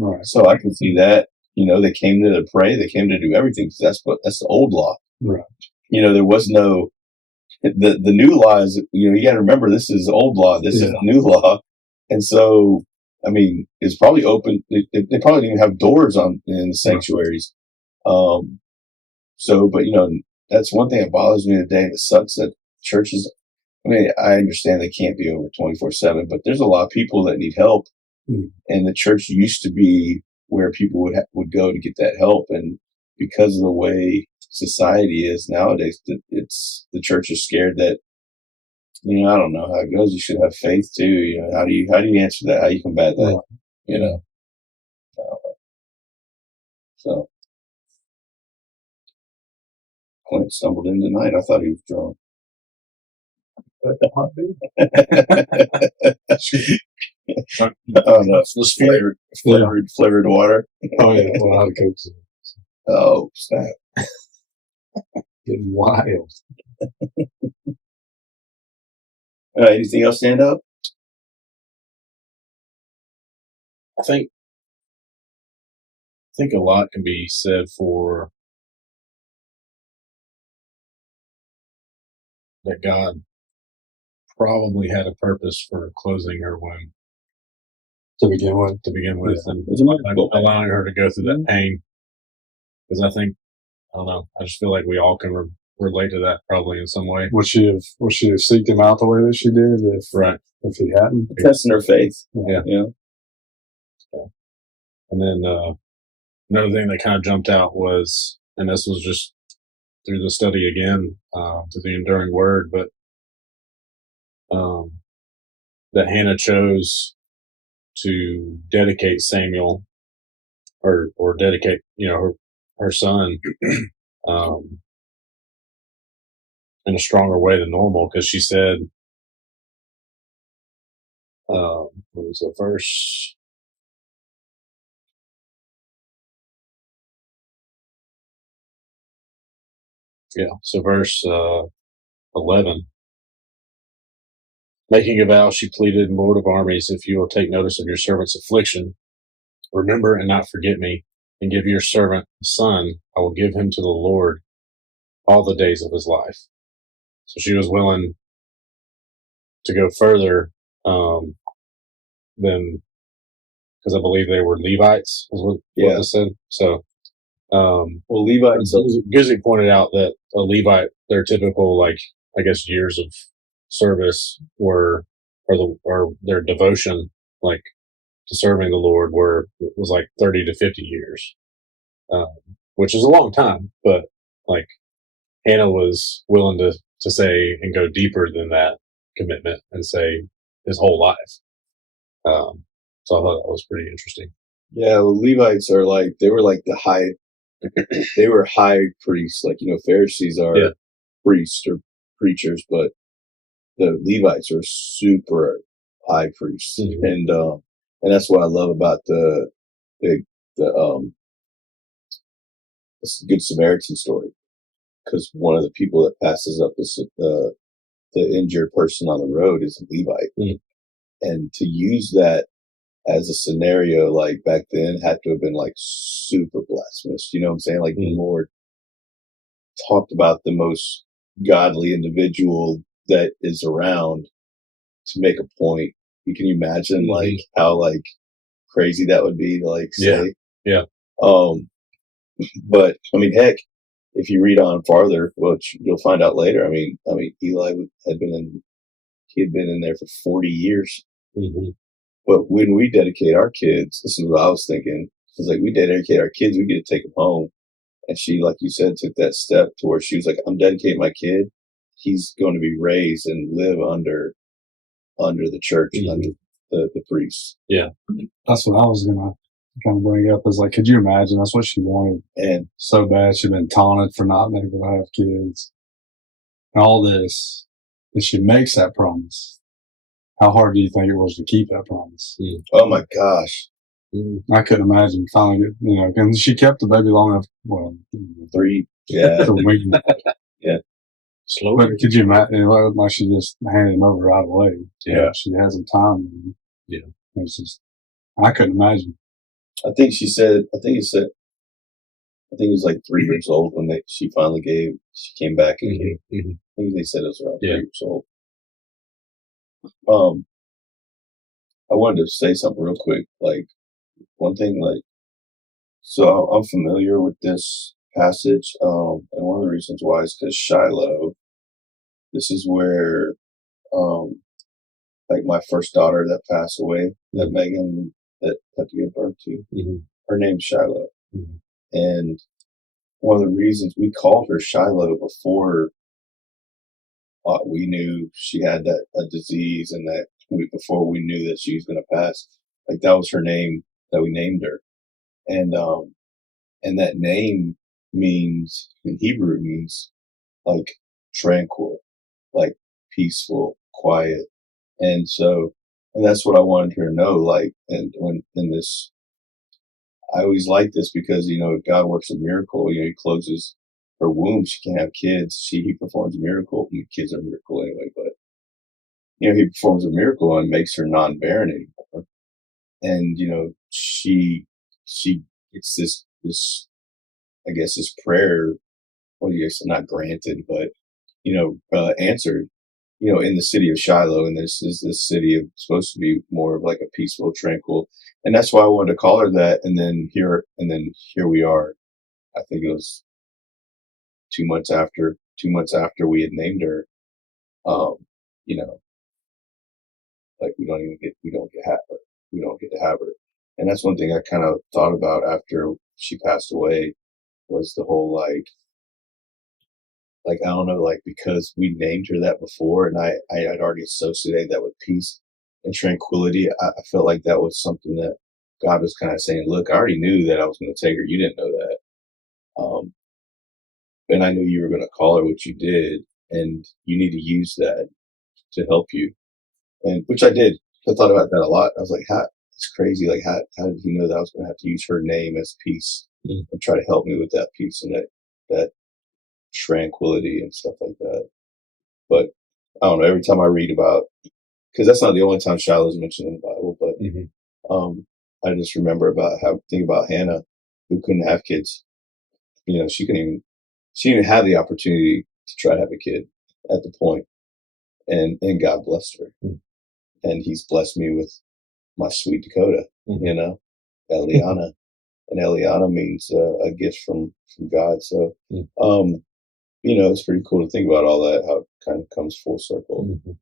Right. So I can see that, they came to pray, they came to do everything. That's the old law. Right. There was no, the new law is, you got to remember, this is old law. This is new law. And so, it's probably open. They probably didn't even have doors in the sanctuaries. So, but that's one thing that bothers me today. That sucks that churches, I understand they can't be over 24/7, but there's a lot of people that need help. And the church used to be where people would go to get that help. And because of the way society is nowadays, the church is scared that, I don't know how it goes. You should have faith too. How do you answer that? How do you combat that? So Clint stumbled in tonight. I thought he was drunk. Oh no, flavored water. Oh yeah, well, how to coach it. Oh snap! Getting wild. Anything else stand up? I think a lot can be said for that God probably had a purpose for closing her womb to begin with, and allowing her to go through that pain. Because I don't know, I just feel like we all can relate to that probably in some way. Would she have seeked him out the way that she did if he hadn't? Testing her faith. Yeah. And then another thing that kind of jumped out was, and this was just through the study again, to the enduring word, but that Hannah chose to dedicate Samuel or dedicate, her son, in a stronger way than normal. Cause she said, what was the verse? Yeah. So verse, 11, making a vow, she pleaded, Lord of armies, if you will take notice of your servant's affliction, remember and not forget me, and give your servant a son. I will give him to the Lord all the days of his life. So she was willing to go further than because I believe they were Levites, is what this said. So, well, Levites. Guzzi pointed out that a Levite, their typical, like, I guess, years of service or their devotion, like, to serving the Lord was like 30 to 50 years, which is a long time, but like Hannah was willing to say and go deeper than that commitment and say his whole life. So I thought that was pretty interesting. Yeah, well, Levites are like, they were like they were high priests, like, Pharisees are priests or preachers, but the Levites are super high priests. Mm-hmm. And that's what I love about the Good Samaritan story, because one of the people that passes up the injured person on the road is a Levite. Mm. And to use that as a scenario, like back then, had to have been like super blasphemous. You know what I'm saying? Like the Lord talked about the most godly individual that is around to make a point. Can you imagine like how like crazy that would be to like say? Yeah. But I mean, heck, if you read on farther, which you'll find out later, I mean, Eli had been in there for 40 years. Mm-hmm. But when we dedicate our kids, this is what I was thinking. It's like, we dedicate our kids, we get to take them home. And she, like you said, took that step to where she was like, I'm dedicating my kid. He's going to be raised and live under the church, under the priests. Yeah. That's what I was going to kind of bring up, is like, could you imagine? That's what she wanted. And so bad. She'd been taunted for not being able to have kids. And all this. And she makes that promise. How hard do you think it was to keep that promise? Mm. Oh my gosh. I couldn't imagine finally, and she kept the baby long enough. Well, 3, yeah. Yeah. Slow. But could you imagine, like she just handed him over right away? Yeah. She has some time. Yeah. It's just, I couldn't imagine. I think it was like 3 years old when she finally she came back and gave. Mm-hmm. I think they said it was around 3 years old. I wanted to say something real quick. Like, one thing, like, so I'm familiar with this passage, and one of the reasons why is because Shiloh, this is where, like, my first daughter that passed away, that Megan, that had to give birth to, her name's Shiloh. Mm-hmm. And one of the reasons we called her Shiloh before we knew she had a disease, and that before we knew that she was going to pass, like, that was her name that we named her. And that name means, in Hebrew, means like tranquil, like peaceful, quiet. And that's what I wanted her to know. Like, and when in this, I always like this because, God works a miracle. He closes her womb. She can't have kids. He performs a miracle. Kids are a miracle anyway, but, he performs a miracle and makes her non-barren anymore. And, she gets this, I guess, this prayer, not granted, but, answered, in the city of Shiloh. And this is the city of, supposed to be more of like a peaceful, tranquil. And that's why I wanted to call her that. And then here we are. I think it was 2 months after we had named her, like we don't get to have her. And that's one thing I kind of thought about after she passed away, was the whole, like, I don't know, like, because we named her that before, and I had already associated that with peace and tranquility. I felt like that was something that God was kind of saying, look, I already knew that I was going to take her. You didn't know that. And I knew you were going to call her what you did, and you need to use that to help you. And which I did. I thought about that a lot. I was like, it's crazy. Like, how did he know that I was going to have to use her name as peace and try to help me with that peace and that tranquility and stuff like that. But I don't know, every time I read about, because that's not the only time Shiloh is mentioned in the Bible, but I just remember think about Hannah, who couldn't have kids. She didn't even have the opportunity to try to have a kid at the point, and God blessed her. And he's blessed me with my sweet Dakota, Eliana. And Eliana means a gift from God. So, it's pretty cool to think about all that, how it kind of comes full circle. Mm-hmm.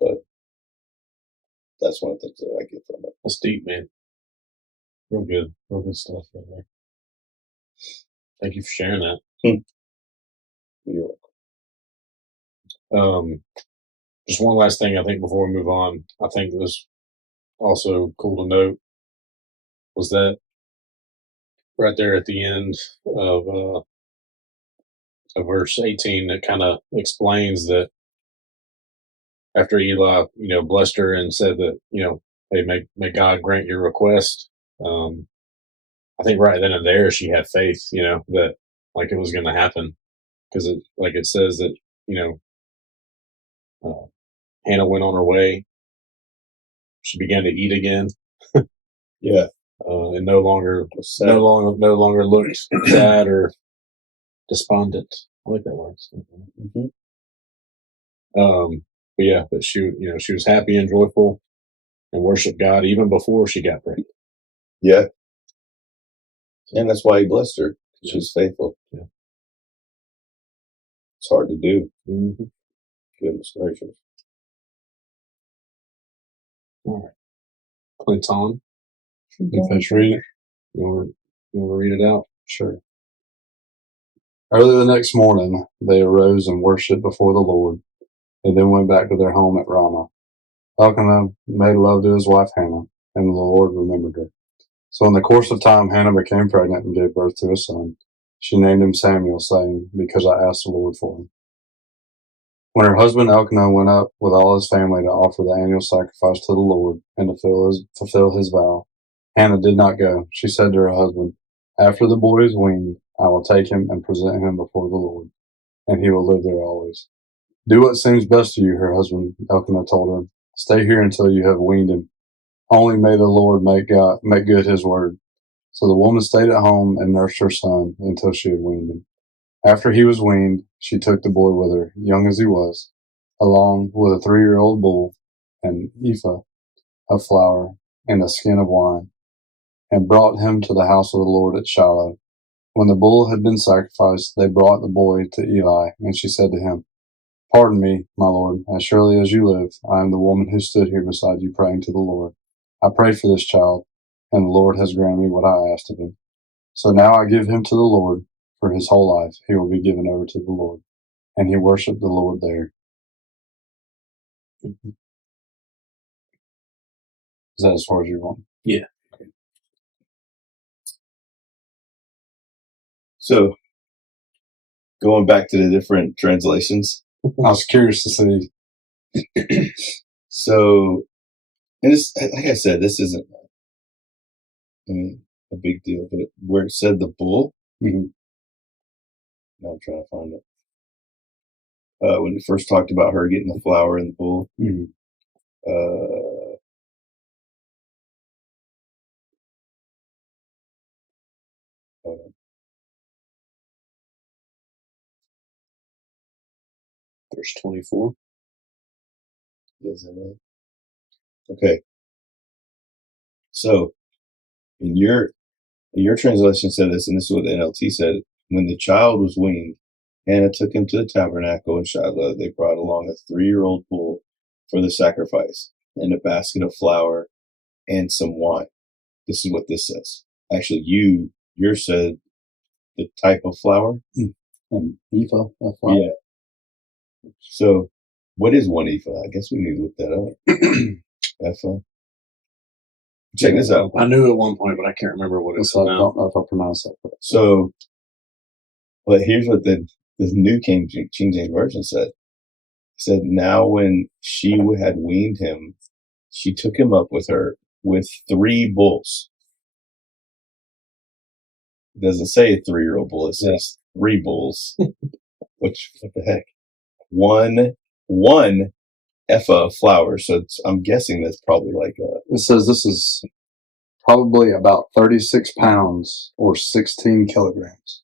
But that's one of the things that I get from it. That's deep, man. Real good stuff right there. Thank you for sharing that. You're Just one last thing, I think, before we move on. I think was also cool to note was that right there at the end of verse 18, it kind of explains that after Eli, blessed her and said that, hey, may God grant your request. I think right then and there she had faith, that like it was going to happen, because it says that, Hannah went on her way. She began to eat again. Yeah. And no longer looked sad or despondent. I like that word. But she was happy and joyful and worshiped God even before she got pregnant. Yeah. And that's why he blessed her. She was faithful. Yeah. It's hard to do. Mm-hmm. Goodness gracious. All right. Clint on. You finish reading it? You want to read it out? Sure. Early the next morning, they arose and worshipped before the Lord, and then went back to their home at Ramah. Elkanah made love to his wife Hannah, and the Lord remembered her. So in the course of time, Hannah became pregnant and gave birth to a son. She named him Samuel, saying, "Because I asked the Lord for him." When her husband Elkanah went up with all his family to offer the annual sacrifice to the Lord and to fulfill his vow, Hannah did not go. She said to her husband, "After the boy is weaned, I will take him and present him before the Lord, and he will live there always." "Do what seems best to you," her husband Elkanah told her. "Stay here until you have weaned him. Only may the Lord make good his word." So the woman stayed at home and nursed her son until she had weaned him. After he was weaned, she took the boy with her, young as he was, along with a 3-year-old bull, an ephah of flour, and a skin of wine, and brought him to the house of the Lord at Shiloh. When the bull had been sacrificed, they brought the boy to Eli, and she said to him, "Pardon me, my lord, as surely as you live, I am the woman who stood here beside you praying to the Lord. I prayed for this child, and the Lord has granted me what I asked of him. So now I give him to the Lord. For his whole life he will be given over to the Lord." And he worshipped the Lord there. Is that as far as you want? Yeah. So, going back to the different translations. I was curious to see. So, and it's, like I said, this isn't, a big deal, but where it said the bull, Mm-hmm. now I'm trying to find it. When it first talked about her getting the flour and the bull, Mm-hmm. Verse 24. Is that right? Okay. So, in your translation said this, and this is what the NLT said: when the child was weaned, Hannah took him to the tabernacle in Shiloh. They brought along a 3-year-old bull for the sacrifice, and a basket of flour and some wine. This is what this says. Actually, yours said the type of flour. An ephah of flour. Yeah. So, what is 1 ephah? I guess we need to look that up. Ephah. Check this out. I knew at one point, but I can't remember what it's I now. don't know if I pronounced that correctly. So, but here's what the New King James Version said. It said, "Now when she had weaned him, she took him up with her with 3 bulls." It doesn't say a 3-year-old bull. It says 3 bulls. Which, what the heck? One ephah of flour. So I'm guessing that's probably like It says this is probably about 36 pounds or 16 kilograms.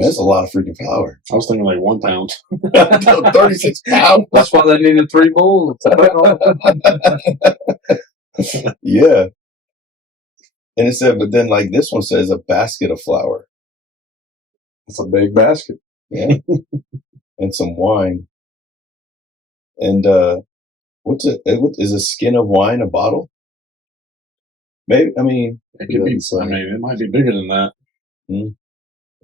that's a lot of freaking flour. I was thinking like 1 pound. 36 pounds. That's why they needed 3 bulls. Yeah. And it said, but then like this one says a basket of flour. It's a big basket. Yeah. And some wine. And what is a skin of wine a bottle? Maybe, I mean, It could be. I mean, it might be bigger than that.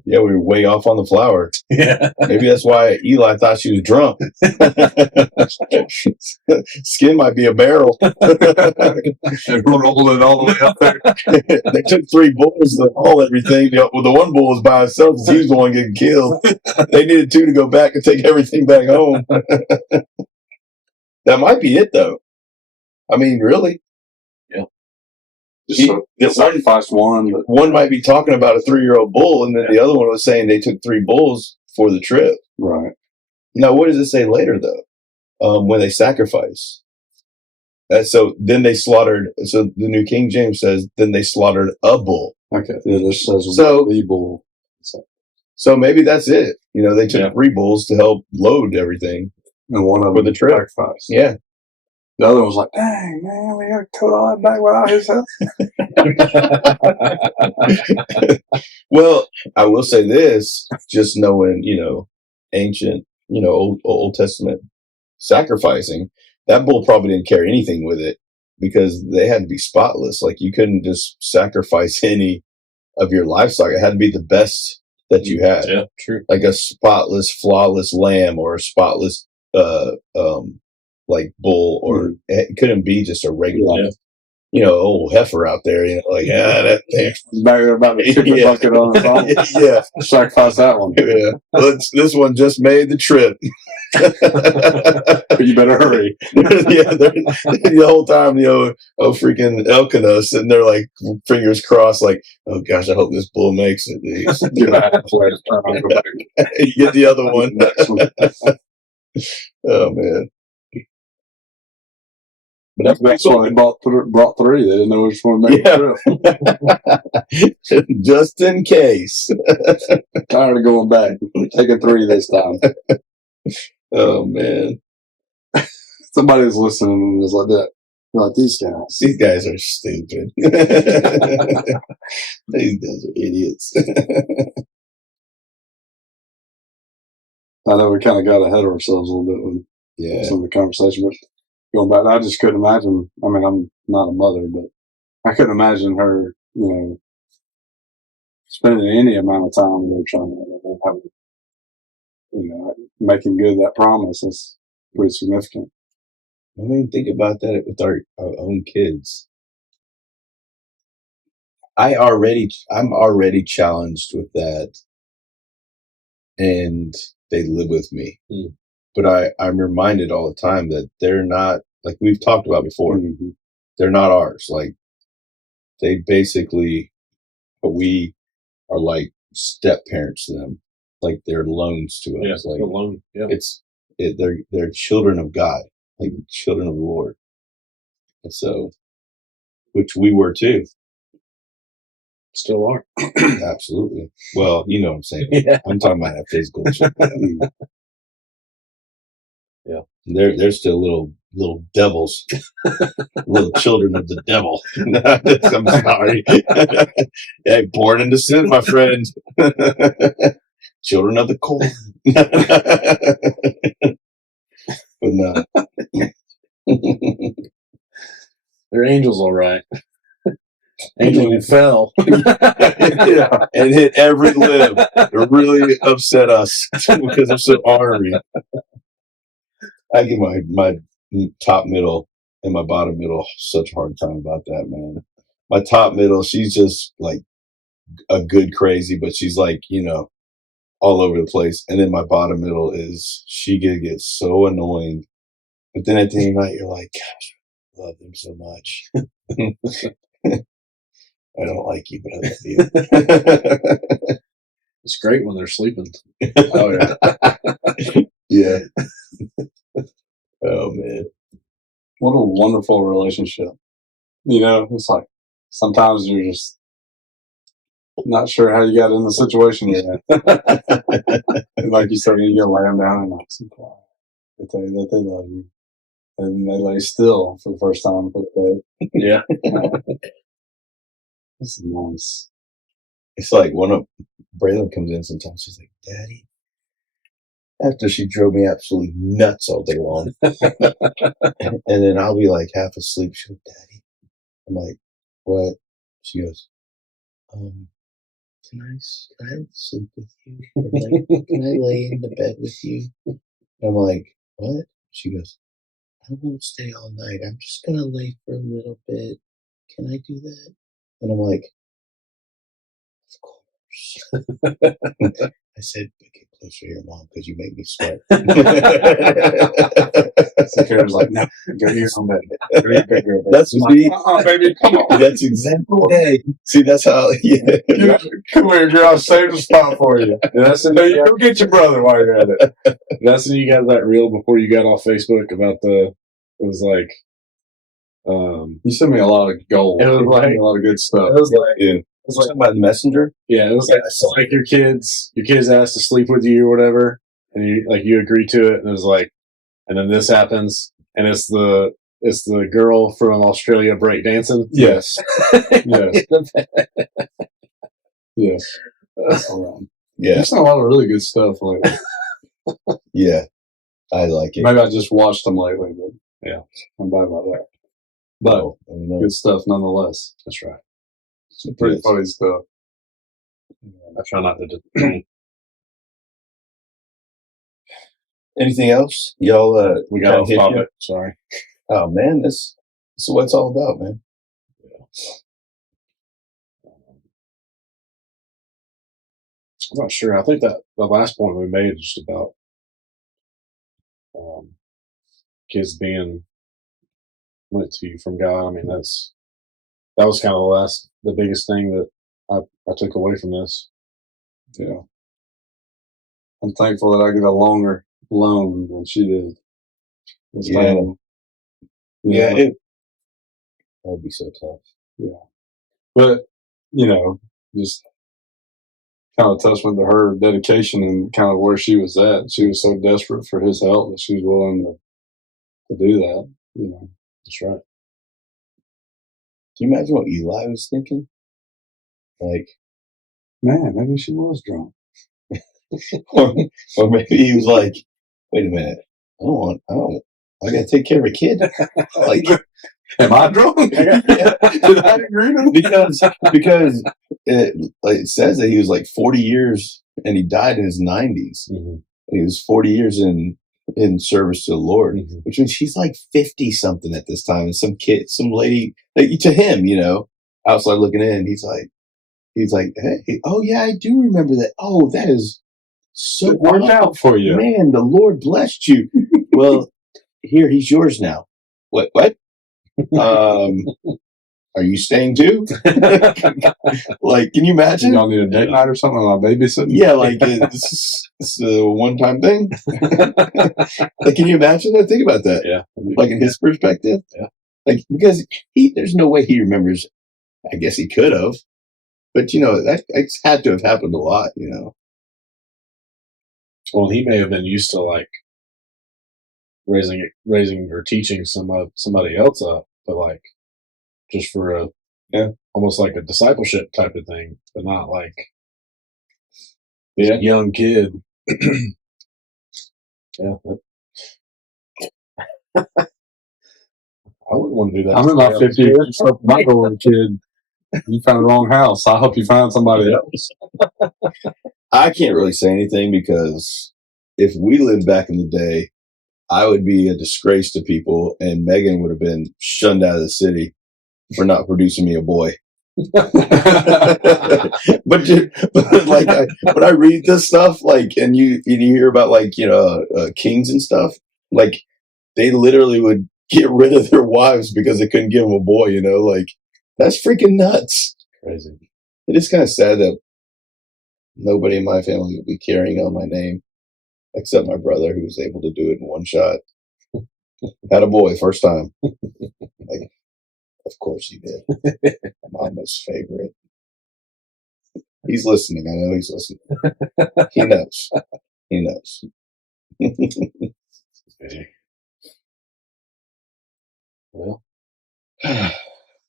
Yeah, we were way off on the flour. Yeah. Maybe that's why Eli thought she was drunk. Skin might be a barrel. And rolled it all the way up there. They took 3 bulls to haul everything. Well, the one bull was by himself because he was the one getting killed. They needed 2 to go back and take everything back home. That might be it, though. I mean, really. Just sacrificed one. But one might be talking about a 3-year-old bull, and then the other one was saying they took 3 bulls for the trip. Right. Now, what does it say later, though? When they sacrifice. So then they slaughtered. So the New King James says, then they slaughtered a bull. Okay. Yeah, this says the bull. So maybe that's it. They took 3 bulls to help load everything. And one of for them the trip. sacrificed. Yeah. The other one was like, dang, man, we got to tote all that back without his help. Well, I will say this, just knowing, ancient, Old Testament sacrificing, that bull probably didn't carry anything with it because they had to be spotless. Like you couldn't just sacrifice any of your livestock. It had to be the best that you had. Yeah, true. Like a spotless, flawless lamb or a spotless, like bull, or it couldn't be just a regular, old heifer out there. That thing. They're about to kick the bucket on the phone. Yeah, sacrifice that one. Yeah, this one just made the trip. But you better hurry. The whole time, freaking Elkanah sitting there like fingers crossed, like, oh gosh, I hope this bull makes it. Get back. You get the other one. Oh man. But that's why they brought 3. They didn't know which one to make it. Just in case. Tired of going back. Taking 3 this time. Oh man. Somebody was listening and was like that. Like these guys. These guys are stupid. These guys are idiots. I know we kind of got ahead of ourselves a little bit with some of the conversation, but going back, I just couldn't imagine. I mean, I'm not a mother, but I couldn't imagine her, spending any amount of time with her trying to have, making good that promise. Is pretty significant. I mean, think about that with our own kids. I'm already challenged with that, and they live with me. But I'm reminded all the time that they're not, like we've talked about before, they're not ours. Like they basically, we are like step parents to them. Like they're loans to us. Like loan. Yeah. They're children of God, like children of the Lord. And so, which we were too. Still are. Absolutely. Well, you know what I'm saying. Yeah. I'm talking about that physical shit. Yeah. They're still little devils. Little children of the devil. I'm sorry. Hey, born into sin, my friend. Children of the corn. But no. They're angels, all right. Angel who fell. Yeah, and hit every lib. It really upset us because I'm so ornery. I give my top middle and my bottom middle such a hard time about that, man. My top middle, she's just like a good crazy, but she's like, all over the place. And then my bottom middle she gets so annoying. But then at the end of the night, you're like, gosh, I love them so much. I don't like you, but I love you. It's great when they're sleeping. Oh, yeah. Yeah. Oh, man. What a wonderful relationship. It's like sometimes you're just not sure how you got in the situation you're in. And like you said, you lay them down and they tell you that they love you. and they lay still for the first time for the day. Yeah. That's nice. It's like one of Braylon comes in sometimes. She's like, "Daddy," after she drove me absolutely nuts all day long, and then I'll be like half asleep. She'll, "Daddy," I'm like, "What?" She goes, Can I sleep with you? Can I lay in the bed with you?" And I'm like, "What?" She goes, "I won't stay all night. I'm just gonna lay for a little bit. Can I do that?" And I'm like, "Of course." I said, "Get closer to your mom because you make me sweat." So Karen's like, "No, go to your own bed. Go to your bedroom." That's I'm me. like, baby, come on. That's exactly. Hey, see, that's how. Yeah. Come here, girl. I'll save the spot for you. And that's when No, you go get your brother while you're at it. that's when you got that reel before you got off Facebook about it was like, You sent me a lot of gold. It was You sent me a lot of good stuff. it was like, Yeah. it was like, Talking about the messenger. yeah, it was like, it's like your kids asked to sleep with you or whatever, and you agree to it, and it was like, and then this happens, and it's the girl from Australia breakdancing. Yes. Yes. Yes. That's all right. Yeah. You've seen a lot of really good stuff lately. Yeah. I like it. Maybe I just watched them lately, but Yeah. I'm bad about that. But I don't know. good stuff nonetheless. That's right. Some pretty Yes. funny stuff. I try not to. Anything else? Y'all, We got kinda off hit you? topic. Sorry. Oh man, this is what it's all about, man. I'm not sure. I think that the last point we made is just about kids being linked to you from God. I mean, that was kind of the biggest thing that I took away from this. Yeah. I'm thankful that I get a longer loan than she did. This Yeah. time. Yeah, Yeah. that would be so tough. Yeah. But, just kind of testament to her dedication and kind of where she was at. She was so desperate for his help that she was willing to do that. That's right. Can you imagine what Eli was thinking? Like, Man, maybe she was drunk. or maybe he was like, "Wait a minute, I gotta take care of a kid." Like, am I drunk? Did I agree to because it says that he was like 40 years and he died in his 90s. Mm-hmm. He was 40 years in service to the Lord, Mm-hmm. which means she's like 50 something at this time. And some lady, like, to him, outside looking in, he's like, "Hey, oh yeah, I do remember that. Oh, that is so It worked out for you. Man, the Lord blessed you." Well, here, he's yours now. What? Are you staying too? Like, can you imagine? Y'all need a date night or something on babysitting? Yeah, like this is a one-time thing. Like, can you imagine that? Think about that. Yeah. Like, in his perspective. Yeah. Like, because there's no way he remembers. I guess he could have, but that's had to have happened a lot. Well, he may have been used to like raising or teaching somebody else up, but like just for almost like a discipleship type of thing, but not like a young kid. Yeah. I wouldn't want to do that. I'm in my 50s. So my golden kid, you found the wrong house. I hope you found somebody else. I can't really say anything because if we lived back in the day, I would be a disgrace to people, and Megan would have been shunned out of the city for not producing me a boy. but like when I read this stuff, like, and you hear about like kings and stuff, like they literally would get rid of their wives because they couldn't give them a boy. Like that's freaking nuts. Crazy. It is kind of sad that nobody in my family would be carrying on my name except my brother, who was able to do it in one shot. Had a boy first time. Like, of course he did. Mama's favorite. He's listening. I know he's listening. He knows. He knows. Well,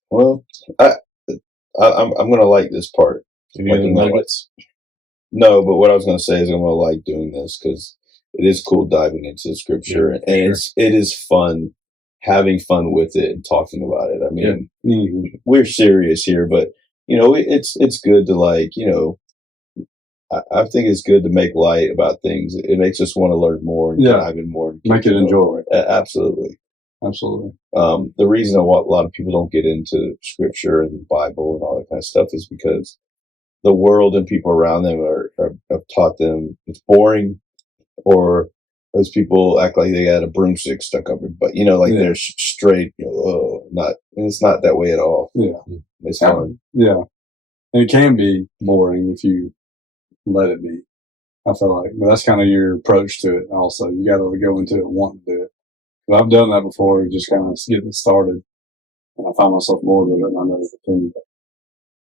Well, I'm gonna like this part. any Like, other I'm gonna nuggets? no, but what I was gonna say is I'm gonna like doing this because it is cool diving into the scripture, Yeah, and sure. it is fun having fun with it and talking about it. I mean, Mhm. we're serious here, but it's good to like I think it's good to make light about things. It makes us want to learn more and Yeah. dive in more. And Make get it to know enjoyable. more. Absolutely. Absolutely. The reason why a lot of people don't get into scripture and the Bible and all that kind of stuff is because the world and people around them have taught them it's boring, or those people act like they got a broomstick stuck up their butt. Like Yeah. they're straight. Not, and it's not that way at all. Yeah. It's fun. Yeah. And it can be boring if you let it be. I feel like, but that's kind of your approach to it. Also, you got to go into it wanting to do it. But I've done that before, just kind of getting started, and I find myself bored with it, and I never continue.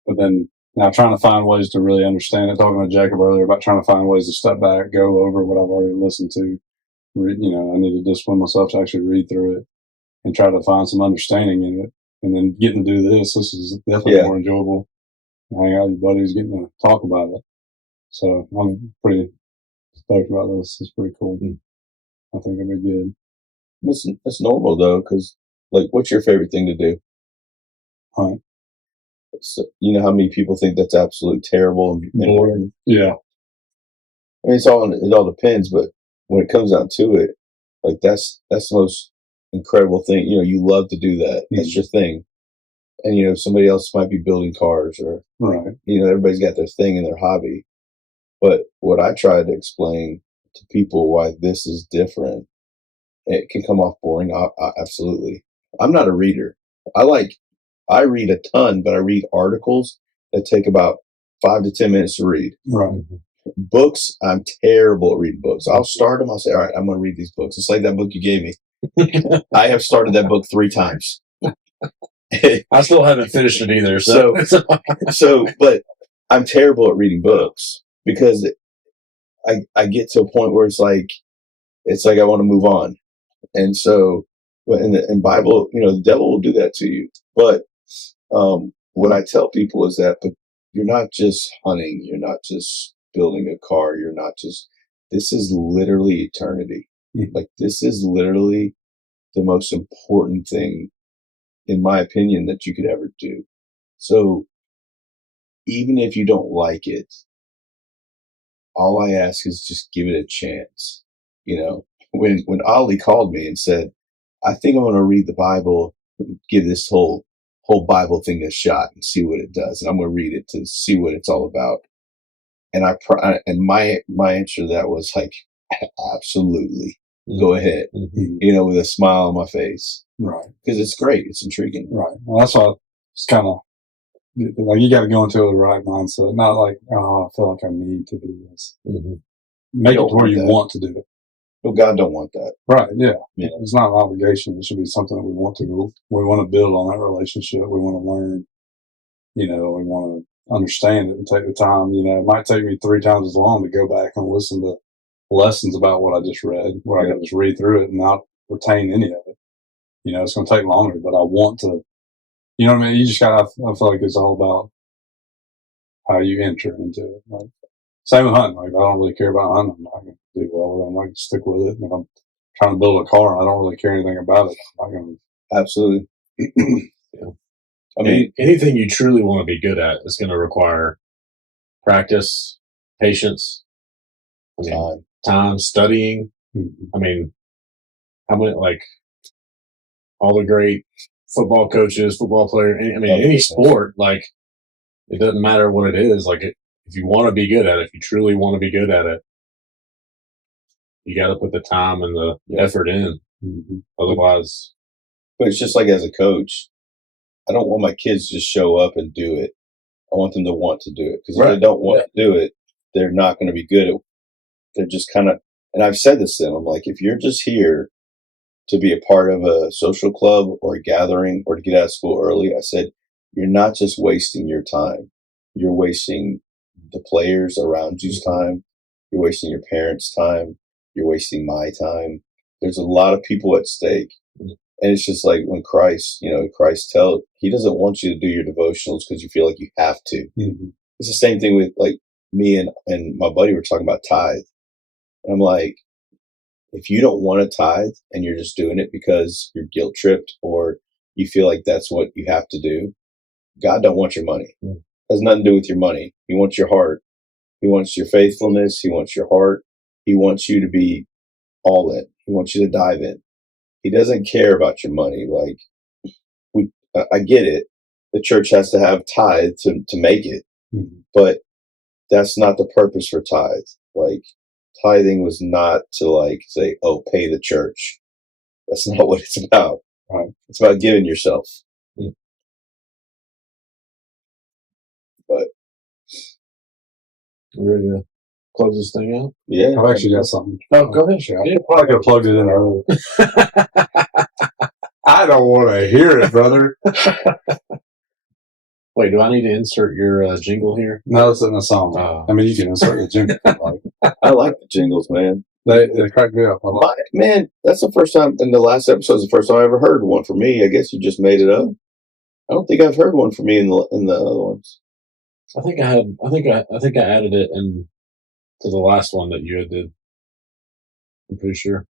But then now trying to find ways to really understand it. Talking to Jacob earlier about trying to find ways to step back, go over what I've already listened to. I need to discipline myself to actually read through it and try to find some understanding in it. And then getting to do this is definitely more enjoyable. Hang out with your buddies, getting to talk about it. So I'm pretty stoked about this. It's pretty cool. I think it'll be good. It's normal though, because like, what's your favorite thing to do? Hunt. So, you know how many people think that's absolutely terrible and boring? Yeah. I mean, it all depends, but when it comes down to it, like that's the most incredible thing. You love to do that. That's your thing. And somebody else might be building cars, or Right. everybody's got their thing and their hobby. But what I try to explain to people why this is different, it can come off boring. Absolutely. I'm not a reader. I read a ton, but I read articles that take about 5 to 10 minutes to read. Right. Books, I'm terrible at reading books. I'll start them. I'll say, all right, I'm going to read these books. It's like that book you gave me. I have started that book 3 times. I still haven't finished it either. But I'm terrible at reading books because I get to a point where it's like I want to move on. And so, in Bible, the devil will do that to you. But what I tell people is that, but you're not just hunting. You're not just building a car. You're not just, this is literally eternity. Like, this is literally the most important thing, in my opinion, that you could ever do. So even if you don't like it, all I ask is just give it a chance. When Ollie called me and said, I think I'm going to read the Bible, give this whole Bible thing a shot and see what it does. And I'm going to read it to see what it's all about. And my answer to that was like, absolutely, go ahead, with a smile on my face. Right. Because it's great. It's intriguing. Right. Well, that's why it's kind of like you got to go into it with the right mindset. Not like, oh, I feel like I need to do this. Make it to where you want to do it. Well, God don't want that. Right. Yeah. It's not an obligation. It should be something that we want to do. We want to build on that relationship. We want to learn. We want to understand it and take the time. It might take me 3 times as long to go back and listen to lessons about what I just read, where I got to just read through it and not retain any of it. It's going to take longer, but I want to. You know what I mean? You just got. I feel like it's all about how you enter into it. Like, same with hunting. Like, if I don't really care about hunting, I'm not going to do well with it. I'm not going to stick with it. And if I'm trying to build a car and I don't really care anything about it, I'm not going to. Absolutely. Yeah. I mean, anything you truly want to be good at is going to require practice, patience, time, studying. I mean, how many, like, all the great football coaches, football players, any sport, like, it doesn't matter what it is. Like, if you want to be good at it, if you truly want to be good at it, you got to put the time and the effort in. Otherwise. But it's just like as a coach, I don't want my kids to just show up and do it. I want them to want to do it. Because if they don't want to do it, they're not going to be good at it. They're just kind of, and I've said this to them, I'm like, if you're just here to be a part of a social club or a gathering or to get out of school early, I said, you're not just wasting your time. You're wasting the players around you's time. You're wasting your parents' time. You're wasting my time. There's a lot of people at stake. And it's just like when Christ, he doesn't want you to do your devotionals because you feel like you have to. Mm-hmm. It's the same thing with like me and my buddy were talking about tithe. And I'm like, if you don't want to tithe and you're just doing it because you're guilt tripped or you feel like that's what you have to do, God don't want your money. It has nothing to do with your money. He wants your heart. He wants your faithfulness. He wants your heart. He wants you to be all in. He wants you to dive in. He doesn't care about your money. Like I get it. The church has to have tithe to make it, but that's not the purpose for tithe. Like tithing was not to like say, oh, pay the church. That's not what it's about. Right. It's about giving yourself. But we're ready to close this thing out. Yeah, I've actually got something. Oh, go ahead. I probably could have plugged it in earlier. I don't want to hear it, brother. Wait, do I need to insert your jingle here? No, it's in the song. I mean, you can insert the jingle. I like the jingles, man. They crack me up. Man, that's the first time in the last episode. Is the first time I ever heard one for me. I guess you just made it up. I don't think I've heard one for me in the other ones. I think I added it in to the last one that you had did. I'm pretty sure.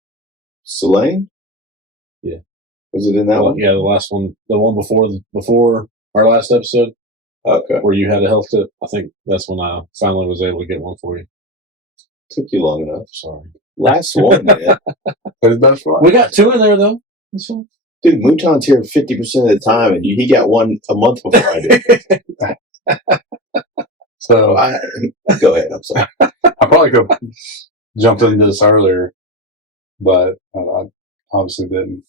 Selene? Yeah. Was it in that one? Yeah, the last one, the one before our last episode. Okay. Where you had a health tip. I think that's when I finally was able to get one for you. Took you long enough. Sorry. Last one, man. That's right. We got two in there though. Dude, Mouton's here 50% of the time, and he got one a month before I did. So go ahead. I'm sorry. I probably could have jumped into this earlier, but I obviously didn't.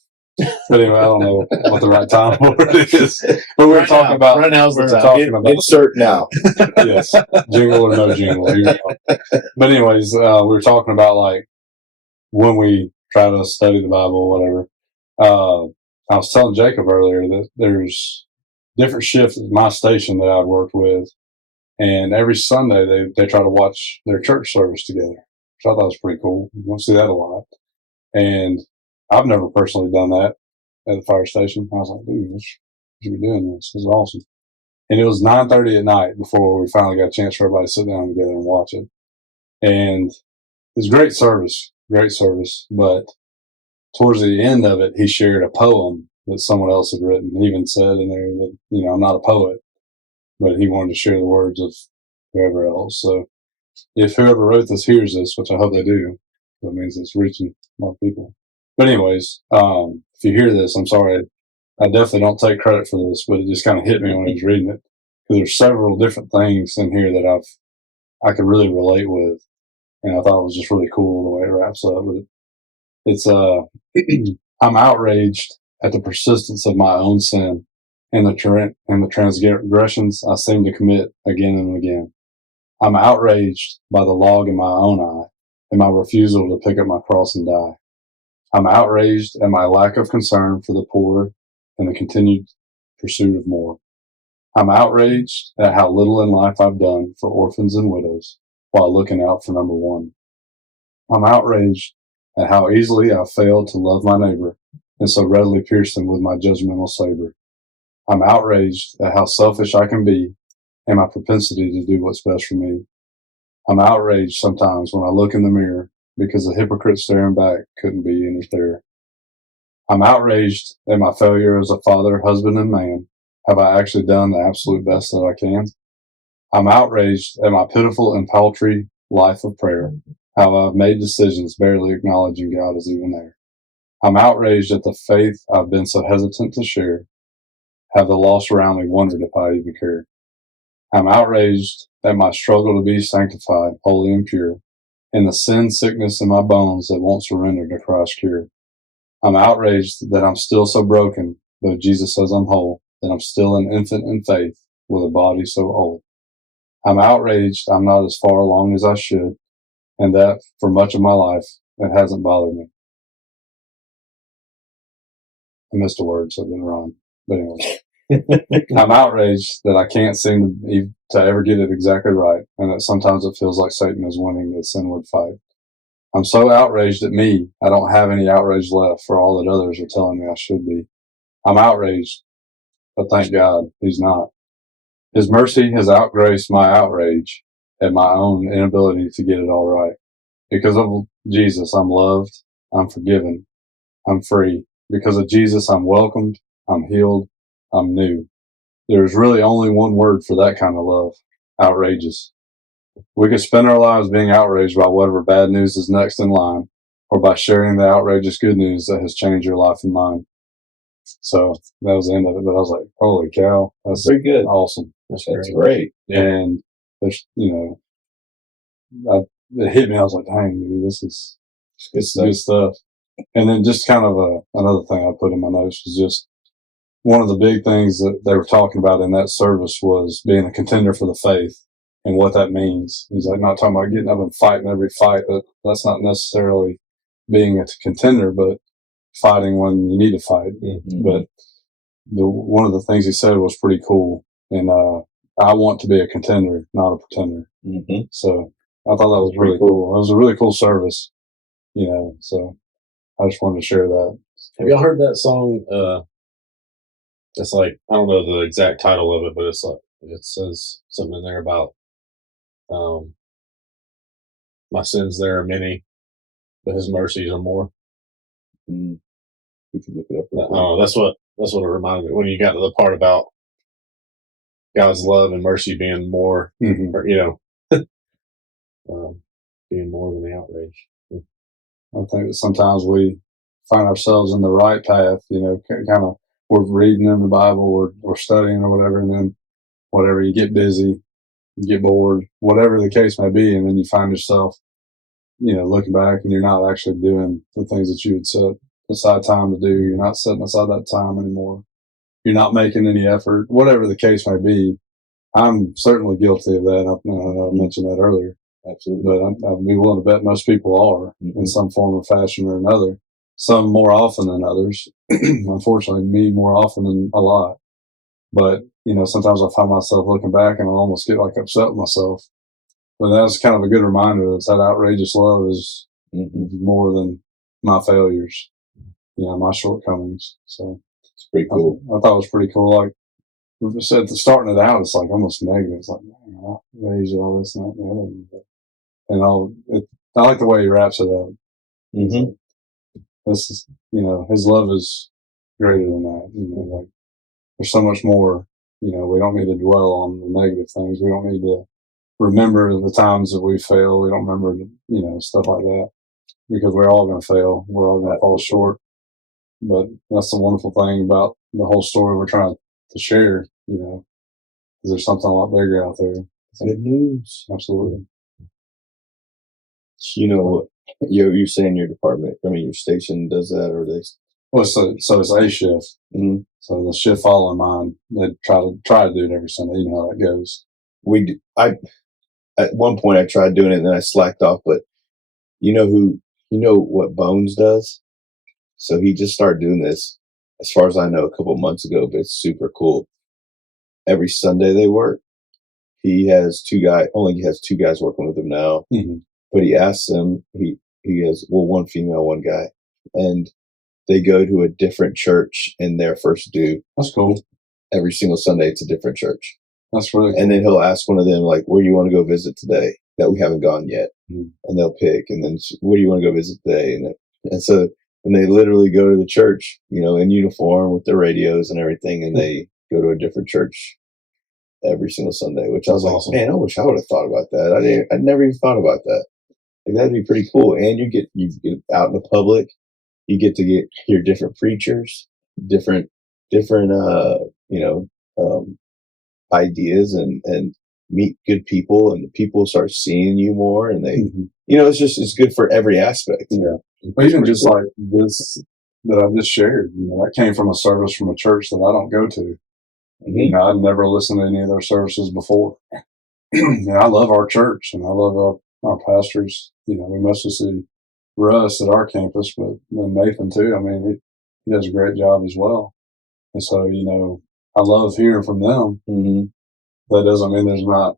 But anyway, I don't know what the right time for it is. But we're talking about right now. We're talking about insert now. Yes, jingle or no jingle. Here you go. But anyways, we were talking about like when we try to study the Bible, or whatever. I was telling Jacob earlier that there's different shifts at my station that I've worked with, and every Sunday they try to watch their church service together, which I thought was pretty cool. You don't see that a lot, and I've never personally done that at the fire station. I was like, dude, we should be doing this. This is awesome. And it was 9:30 at night before we finally got a chance for everybody to sit down together and watch it. And it's great service. But towards the end of it, he shared a poem that someone else had written. He even said in there that, I'm not a poet, but he wanted to share the words of whoever else. So if whoever wrote this hears this, which I hope they do, that means it's reaching a lot of people. But anyways, if you hear this, I'm sorry. I definitely don't take credit for this, but it just kind of hit me when I was reading it. Because there's several different things in here that I could really relate with. And I thought it was just really cool the way it wraps up. But it's, I'm outraged at the persistence of my own sin and the transgressions I seem to commit again and again. I'm outraged by the log in my own eye and my refusal to pick up my cross and die. I'm outraged at my lack of concern for the poor and the continued pursuit of more. I'm outraged at how little in life I've done for orphans and widows while looking out for number one. I'm outraged at how easily I've failed to love my neighbor and so readily pierced him with my judgmental saber. I'm outraged at how selfish I can be and my propensity to do what's best for me. I'm outraged sometimes when I look in the mirror because the hypocrite staring back couldn't be any clearer. I'm outraged at my failure as a father, husband, and man. Have I actually done the absolute best that I can? I'm outraged at my pitiful and paltry life of prayer, how I've made decisions barely acknowledging God is even there. I'm outraged at the faith I've been so hesitant to share, have the lost around me wondered if I even cared. I'm outraged at my struggle to be sanctified, holy and pure, and the sin sickness in my bones that won't surrender to Christ's cure. I'm outraged that I'm still so broken, though Jesus says I'm whole, that I'm still an infant in faith with a body so old. I'm outraged I'm not as far along as I should, and that for much of my life it hasn't bothered me. I missed a word, so it didn't rhyme. But anyway, I'm outraged that I can't seem to ever get it exactly right, and that sometimes it feels like Satan is winning the sinward fight. I'm so outraged at me, I don't have any outrage left for all that others are telling me I should be. I'm outraged, but thank God he's not. His mercy has outgraced my outrage at my own inability to get it all right. Because of Jesus, I'm loved, I'm forgiven, I'm free. Because of Jesus, I'm welcomed, I'm healed, I'm new. There's really only one word for that kind of love: outrageous. We could spend our lives being outraged by whatever bad news is next in line, or by sharing the outrageous good news that has changed your life and mine. So that was the end of it. But I was like, holy cow, that's Very good. awesome. That's great. Yeah. And there's, it hit me. I was like, dang, dude, this is It's good good stuff. stuff. And then just kind of another thing I put in my notes was just one of the big things that they were talking about in that service was being a contender for the faith and what that means. He's like, not talking about getting up and fighting every fight. That's not necessarily being a contender, but fighting when you need to fight. Mm-hmm. But one of the things he said was pretty cool. And I want to be a contender, not a pretender. Mm-hmm. So I thought that was really cool. It was a really cool service, so I just wanted to share that. Have y'all heard that song? It's like, I don't know the exact title of it, but it's like, it says something in there about, my sins there are many, but his mercies are more. Mm. We can look it up. Oh, that's what it reminded me when you got to the part about God's love and mercy being more, Mm-hmm. or, being more than the outrage. I think that sometimes we find ourselves in the right path, kind of, we're reading in the Bible, we're studying or whatever, and then whatever, you get busy, you get bored, whatever the case may be, and then you find yourself, looking back and you're not actually doing the things that you had set aside time to do. You're not setting aside that time anymore. You're not making any effort, whatever the case may be. I'm certainly guilty of that. I mentioned that earlier. Absolutely. But I'd be willing to bet most people are in some form or fashion or another. Some more often than others. Unfortunately, me more often than a lot. But, sometimes I find myself looking back and I almost get like upset with myself. But that's kind of a good reminder that outrageous love is more than my failures, my shortcomings. So it's pretty cool. I thought it was pretty cool. Like we said, starting it out, it's like almost negative. It's like, man, outrageous, all this and that and the other. I like the way he wraps it up. Mm-hmm. This is, his love is greater than that. Like there's so much more. We don't need to dwell on the negative things. We don't need to remember the times that we fail. We don't remember, stuff like that, because we're all going to fail. We're all going to fall short. But that's the wonderful thing about the whole story we're trying to share. Because there's something a lot bigger out there. Good news. Absolutely. You're saying your department, your station does that, or they? Well, so it's a shift. Mm-hmm. So the shift following mine, they try to do it every Sunday. You know how that goes. At one point I tried doing it and then I slacked off, but you know what Bones does? So he just started doing this, as far as I know, a couple of months ago, but it's super cool. Every Sunday they work. He has two guys working with him now. Mm-hmm. But he asks them, he has, one female, one guy, and they go to a different church in their first due. That's cool. Every single Sunday, it's a different church. That's really cool. And then he'll ask one of them, like, where do you want to go visit today that we haven't gone yet? Mm-hmm. And they'll pick, and then where do you want to go visit today? And they literally go to the church, in uniform with their radios and everything, and they go to a different church every single Sunday, which I was awesome. Man, I wish I would have thought about that. I'd never even thought about that. Like, that'd be pretty cool. And you get out in the public, you get to hear different preachers, different ideas and meet good people, and people start seeing you more, and they, it's good for every aspect. Yeah. But even just like this that I just shared, that came from a service from a church that I don't go to. Mm-hmm. I'd never listened to any of their services before. And I love our church and I love our pastors. We mostly see Russ at our campus, but Nathan too. He does a great job as well. And so, I love hearing from them. Mm-hmm. That doesn't mean there's not,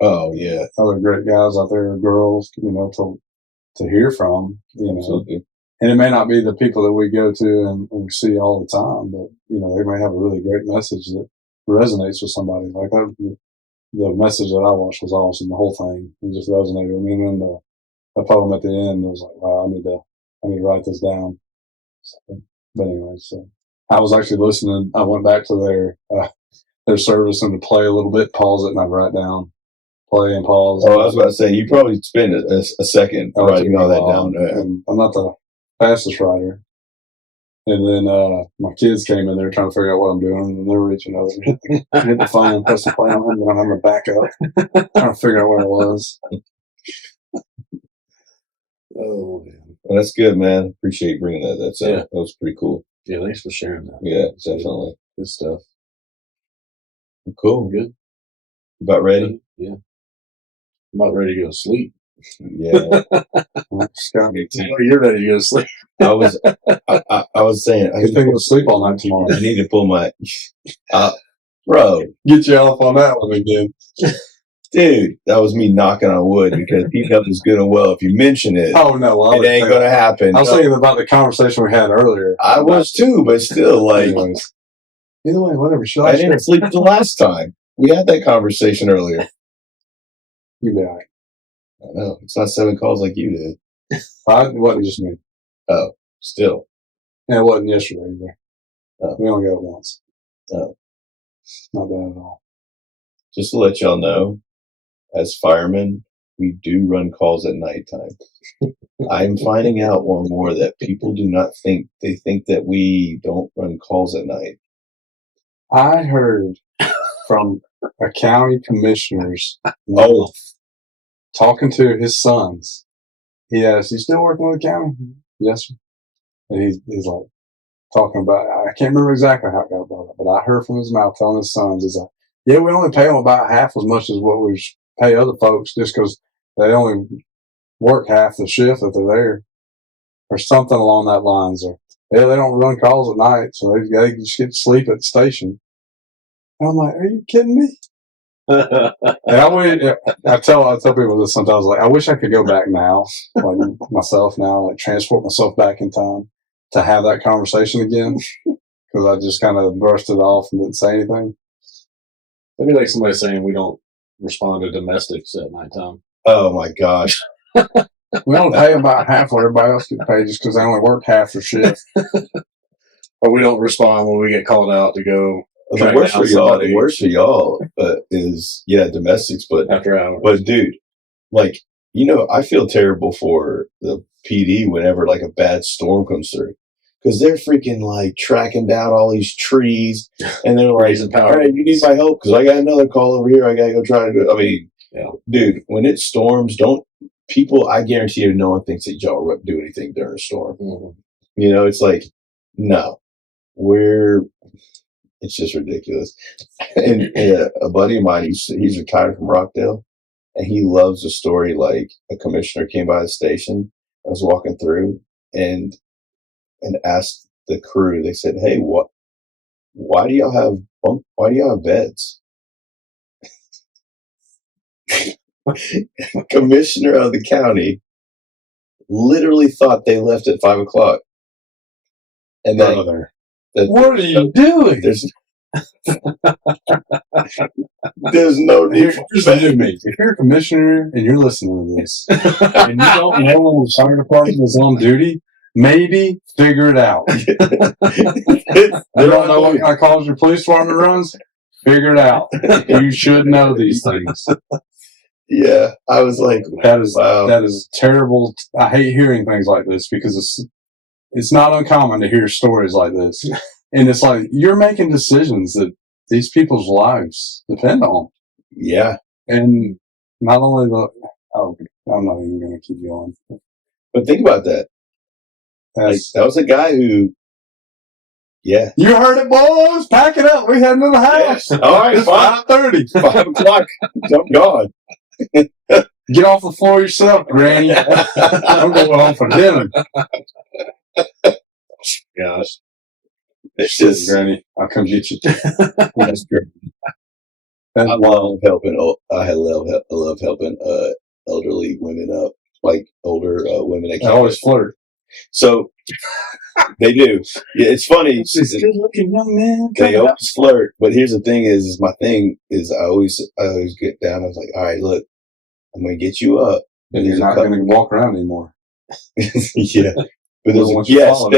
oh yeah, other great guys out there, girls, to to hear from, Absolutely. And it may not be the people that we go to and we see all the time, but, they may have a really great message that resonates with somebody. Like the message that I watched was awesome. The whole thing, it just resonated with me. And then the poem at the end was like, wow, I need to write this down. So, but anyway, so I was actually listening. I went back to their service and to play a little bit, pause it, and I'd write down, play and pause. Oh, I was about to say, you probably spend a second writing all that down. And I'm not the fastest writer. And then my kids came in there trying to figure out what I'm doing, and they're reaching over. I hit the phone and press the play on them, and I'm going to back up, trying to figure out where it was. Oh, man. Well, that's good, man. Appreciate you bringing that. That was pretty cool. Yeah, thanks for sharing that. Yeah, definitely. Good stuff. Cool. Good. About ready? Yeah. I'm about ready to go to sleep. Yeah. Scotty, You're ready to go to sleep. I was saying, I you think we'll sleep all night tomorrow? I need to pull my, bro. Get you off on that one again. Dude, that was me knocking on wood because he knows it's good and well. If you mention it, Oh, no. it ain't going to happen. I was thinking about the conversation we had earlier. I was too, but still, like, Anyways. Either way, whatever. Should I didn't sleep the last time. We had that conversation earlier. You be all right. I know. It's not 7 calls like you did. It wasn't just me. Oh, still. And it wasn't yesterday either. Oh. We only got it once. Oh. Not bad at all. Just to let y'all know, as firemen, we do run calls at nighttime. I'm finding out more and more that people do not think, they think that we don't run calls at night. I heard from a county commissioner's talking to his sons. He asked, "You still working with the county?" Yes, sir. And he's like talking about, I can't remember exactly how it got brought up, but I heard from his mouth telling his sons, he's like, "Yeah, we only pay them about half as much as what we pay other folks just because they only work half the shift that they're there," or something along that lines. Or they don't run calls at night, so they just get to sleep at the station. And I'm like, "Are you kidding me?" And I tell people this sometimes, like, I wish I could go back now, like myself now, like transport myself back in time to have that conversation again, because I just kind of brushed it off and didn't say anything. That'd be like somebody saying we don't respond to domestics at nighttime. Oh my gosh. We don't pay about half what everybody else gets paid just because they only work half their shift. Or we don't respond when we get called out to go. The worst for y'all is domestics, but after hours. But dude, like, I feel terrible for the PD whenever like a bad storm comes through, because they're freaking like tracking down all these trees, and they're like, "All right, you need my help because I got another call over here. I gotta go try to do." I mean, dude, when it storms, I guarantee you, no one thinks that y'all do anything during a storm. Mm-hmm. It's like, no, it's just ridiculous. And a buddy of mine, he's retired from Rockdale, and he loves the story. Like, a commissioner came by the station, I was walking through, and asked the crew. They said, "Hey, why do y'all have beds?" Commissioner of the county literally thought they left at 5:00. And what are you doing? There's no need for me. If you're a commissioner and you're listening to this, and you don't know when the fire department is on duty, maybe figure it out. You don't know what kind of calls your police department runs? Figure it out. You should know these things. Yeah, I was like, that is terrible. I hate hearing things like this because it's not uncommon to hear stories like this. And it's like, you're making decisions that these people's lives depend on. Yeah. And not only I'm not even going to keep going. But think about that. That was a guy who, You heard it, boys. Pack it up. We heading to the house. Yeah. All right, 5:30. 5:00. I'm gone. Get off the floor yourself, Granny. I'm going home for dinner. Gosh. It's just, Granny, I'll come get you. That's great. I love helping elderly women up. like older women that I always flirt. So they do. Yeah, it's funny. She's a good looking young man. They always flirt, but here's the thing: is my thing is I always get down. I was like, all right, look, I'm gonna get you up, And you're not going to walk around anymore. yeah, but Well, once you fall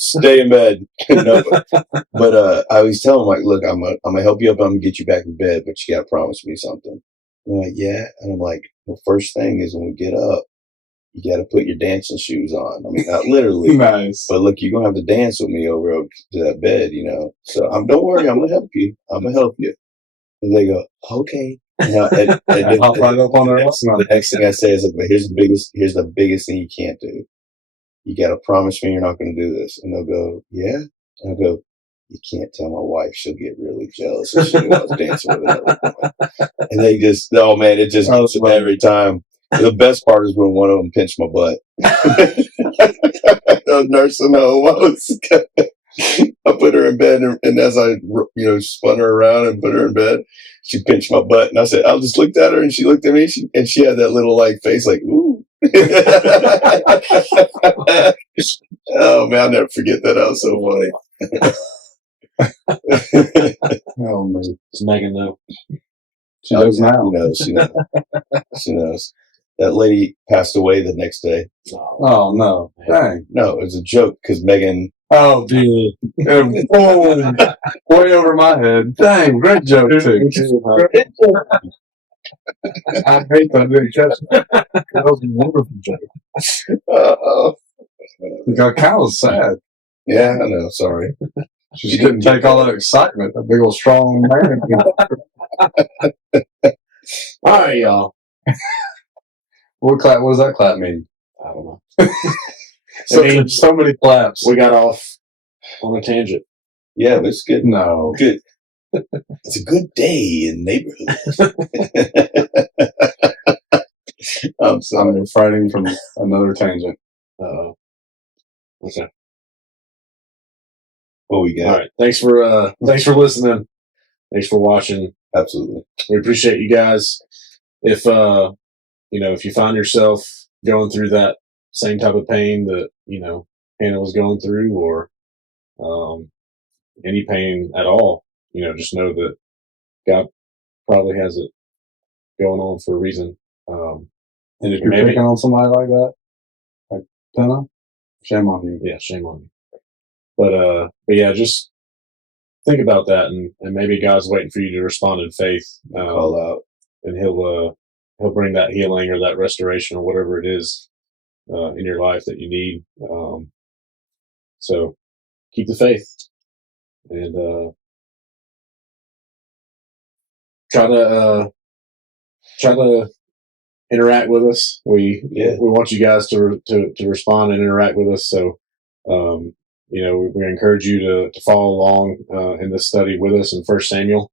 stay in bed. No, but I always tell them like, look, I'm gonna help you up. I'm gonna get you back in bed, but you gotta promise me something. And they're like, yeah, and I'm like, the first thing is when we get up, you got to put your dancing shoes on. I mean, not literally, Nice. but look, you're gonna have to dance with me over to that bed, you know. So don't worry, I'm gonna help you. I'm gonna help you. And they go, okay. You know, and then Hop right up on their the next thing I say is, but here's the biggest thing you can't do. You got to promise me you're not going to do this. And they'll go, yeah. And I'll go, you can't tell my wife. She'll get really jealous if she knew I was dancing with another woman. And they just, oh man, it just goes every time. The best part is when one of them pinched my butt. The nursing home, I put her in bed, and as I, spun her around and put her in bed, she pinched my butt, and I just looked at her, and she looked at me, and she had that little like face, like ooh. Oh man, I'll never forget that. That was so funny. Oh man, Does Megan know? She knows now. She knows. She knows. That lady passed away the next day. Oh no! Dang. No, it was a joke because Megan. Oh, dude. Oh, way over my head. Dang, great joke, too. I hate that big joke. That was a wonderful joke. It kind of was sad. Yeah, I know. Sorry. She just couldn't take all that excitement. That big old strong man. All right, y'all. What does that clap mean? I don't know. So many claps. We got off on a tangent. Yeah, but it's good. No. Good. It's a good day in the neighborhood. I'm sorry. I'm fighting from another tangent. Okay. What we got? All right. Thanks for listening. Thanks for watching. Absolutely. We appreciate you guys. If if you find yourself going through that same type of pain that Hannah was going through, or any pain at all, just know that God probably has it going on for a reason. And if you're picking on somebody like that, like Hannah, shame on you. Yeah, shame on you. But yeah, just think about that, and maybe God's waiting for you to respond in faith. Call out, and He'll bring that healing or that restoration or whatever it is in your life that you need. So keep the faith and try to interact with us. We want you guys to respond and interact with us. So we encourage you to follow along in this study with us in 1 Samuel.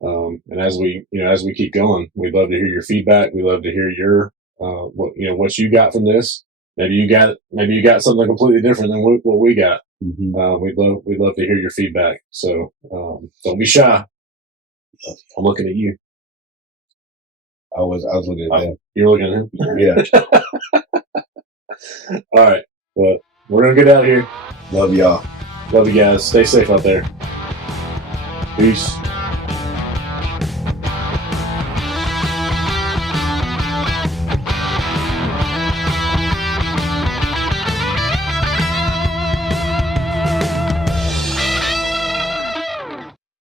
And as we keep going, we'd love to hear your feedback. We'd love to hear your what you got from this. Maybe you got something completely different than what we got. Mm-hmm. We'd love to hear your feedback. So don't be shy. I'm looking at you. I was looking at him. You're looking at him. Yeah. All right. Well, we're gonna get out of here. Love y'all. Love you guys. Stay safe out there. Peace.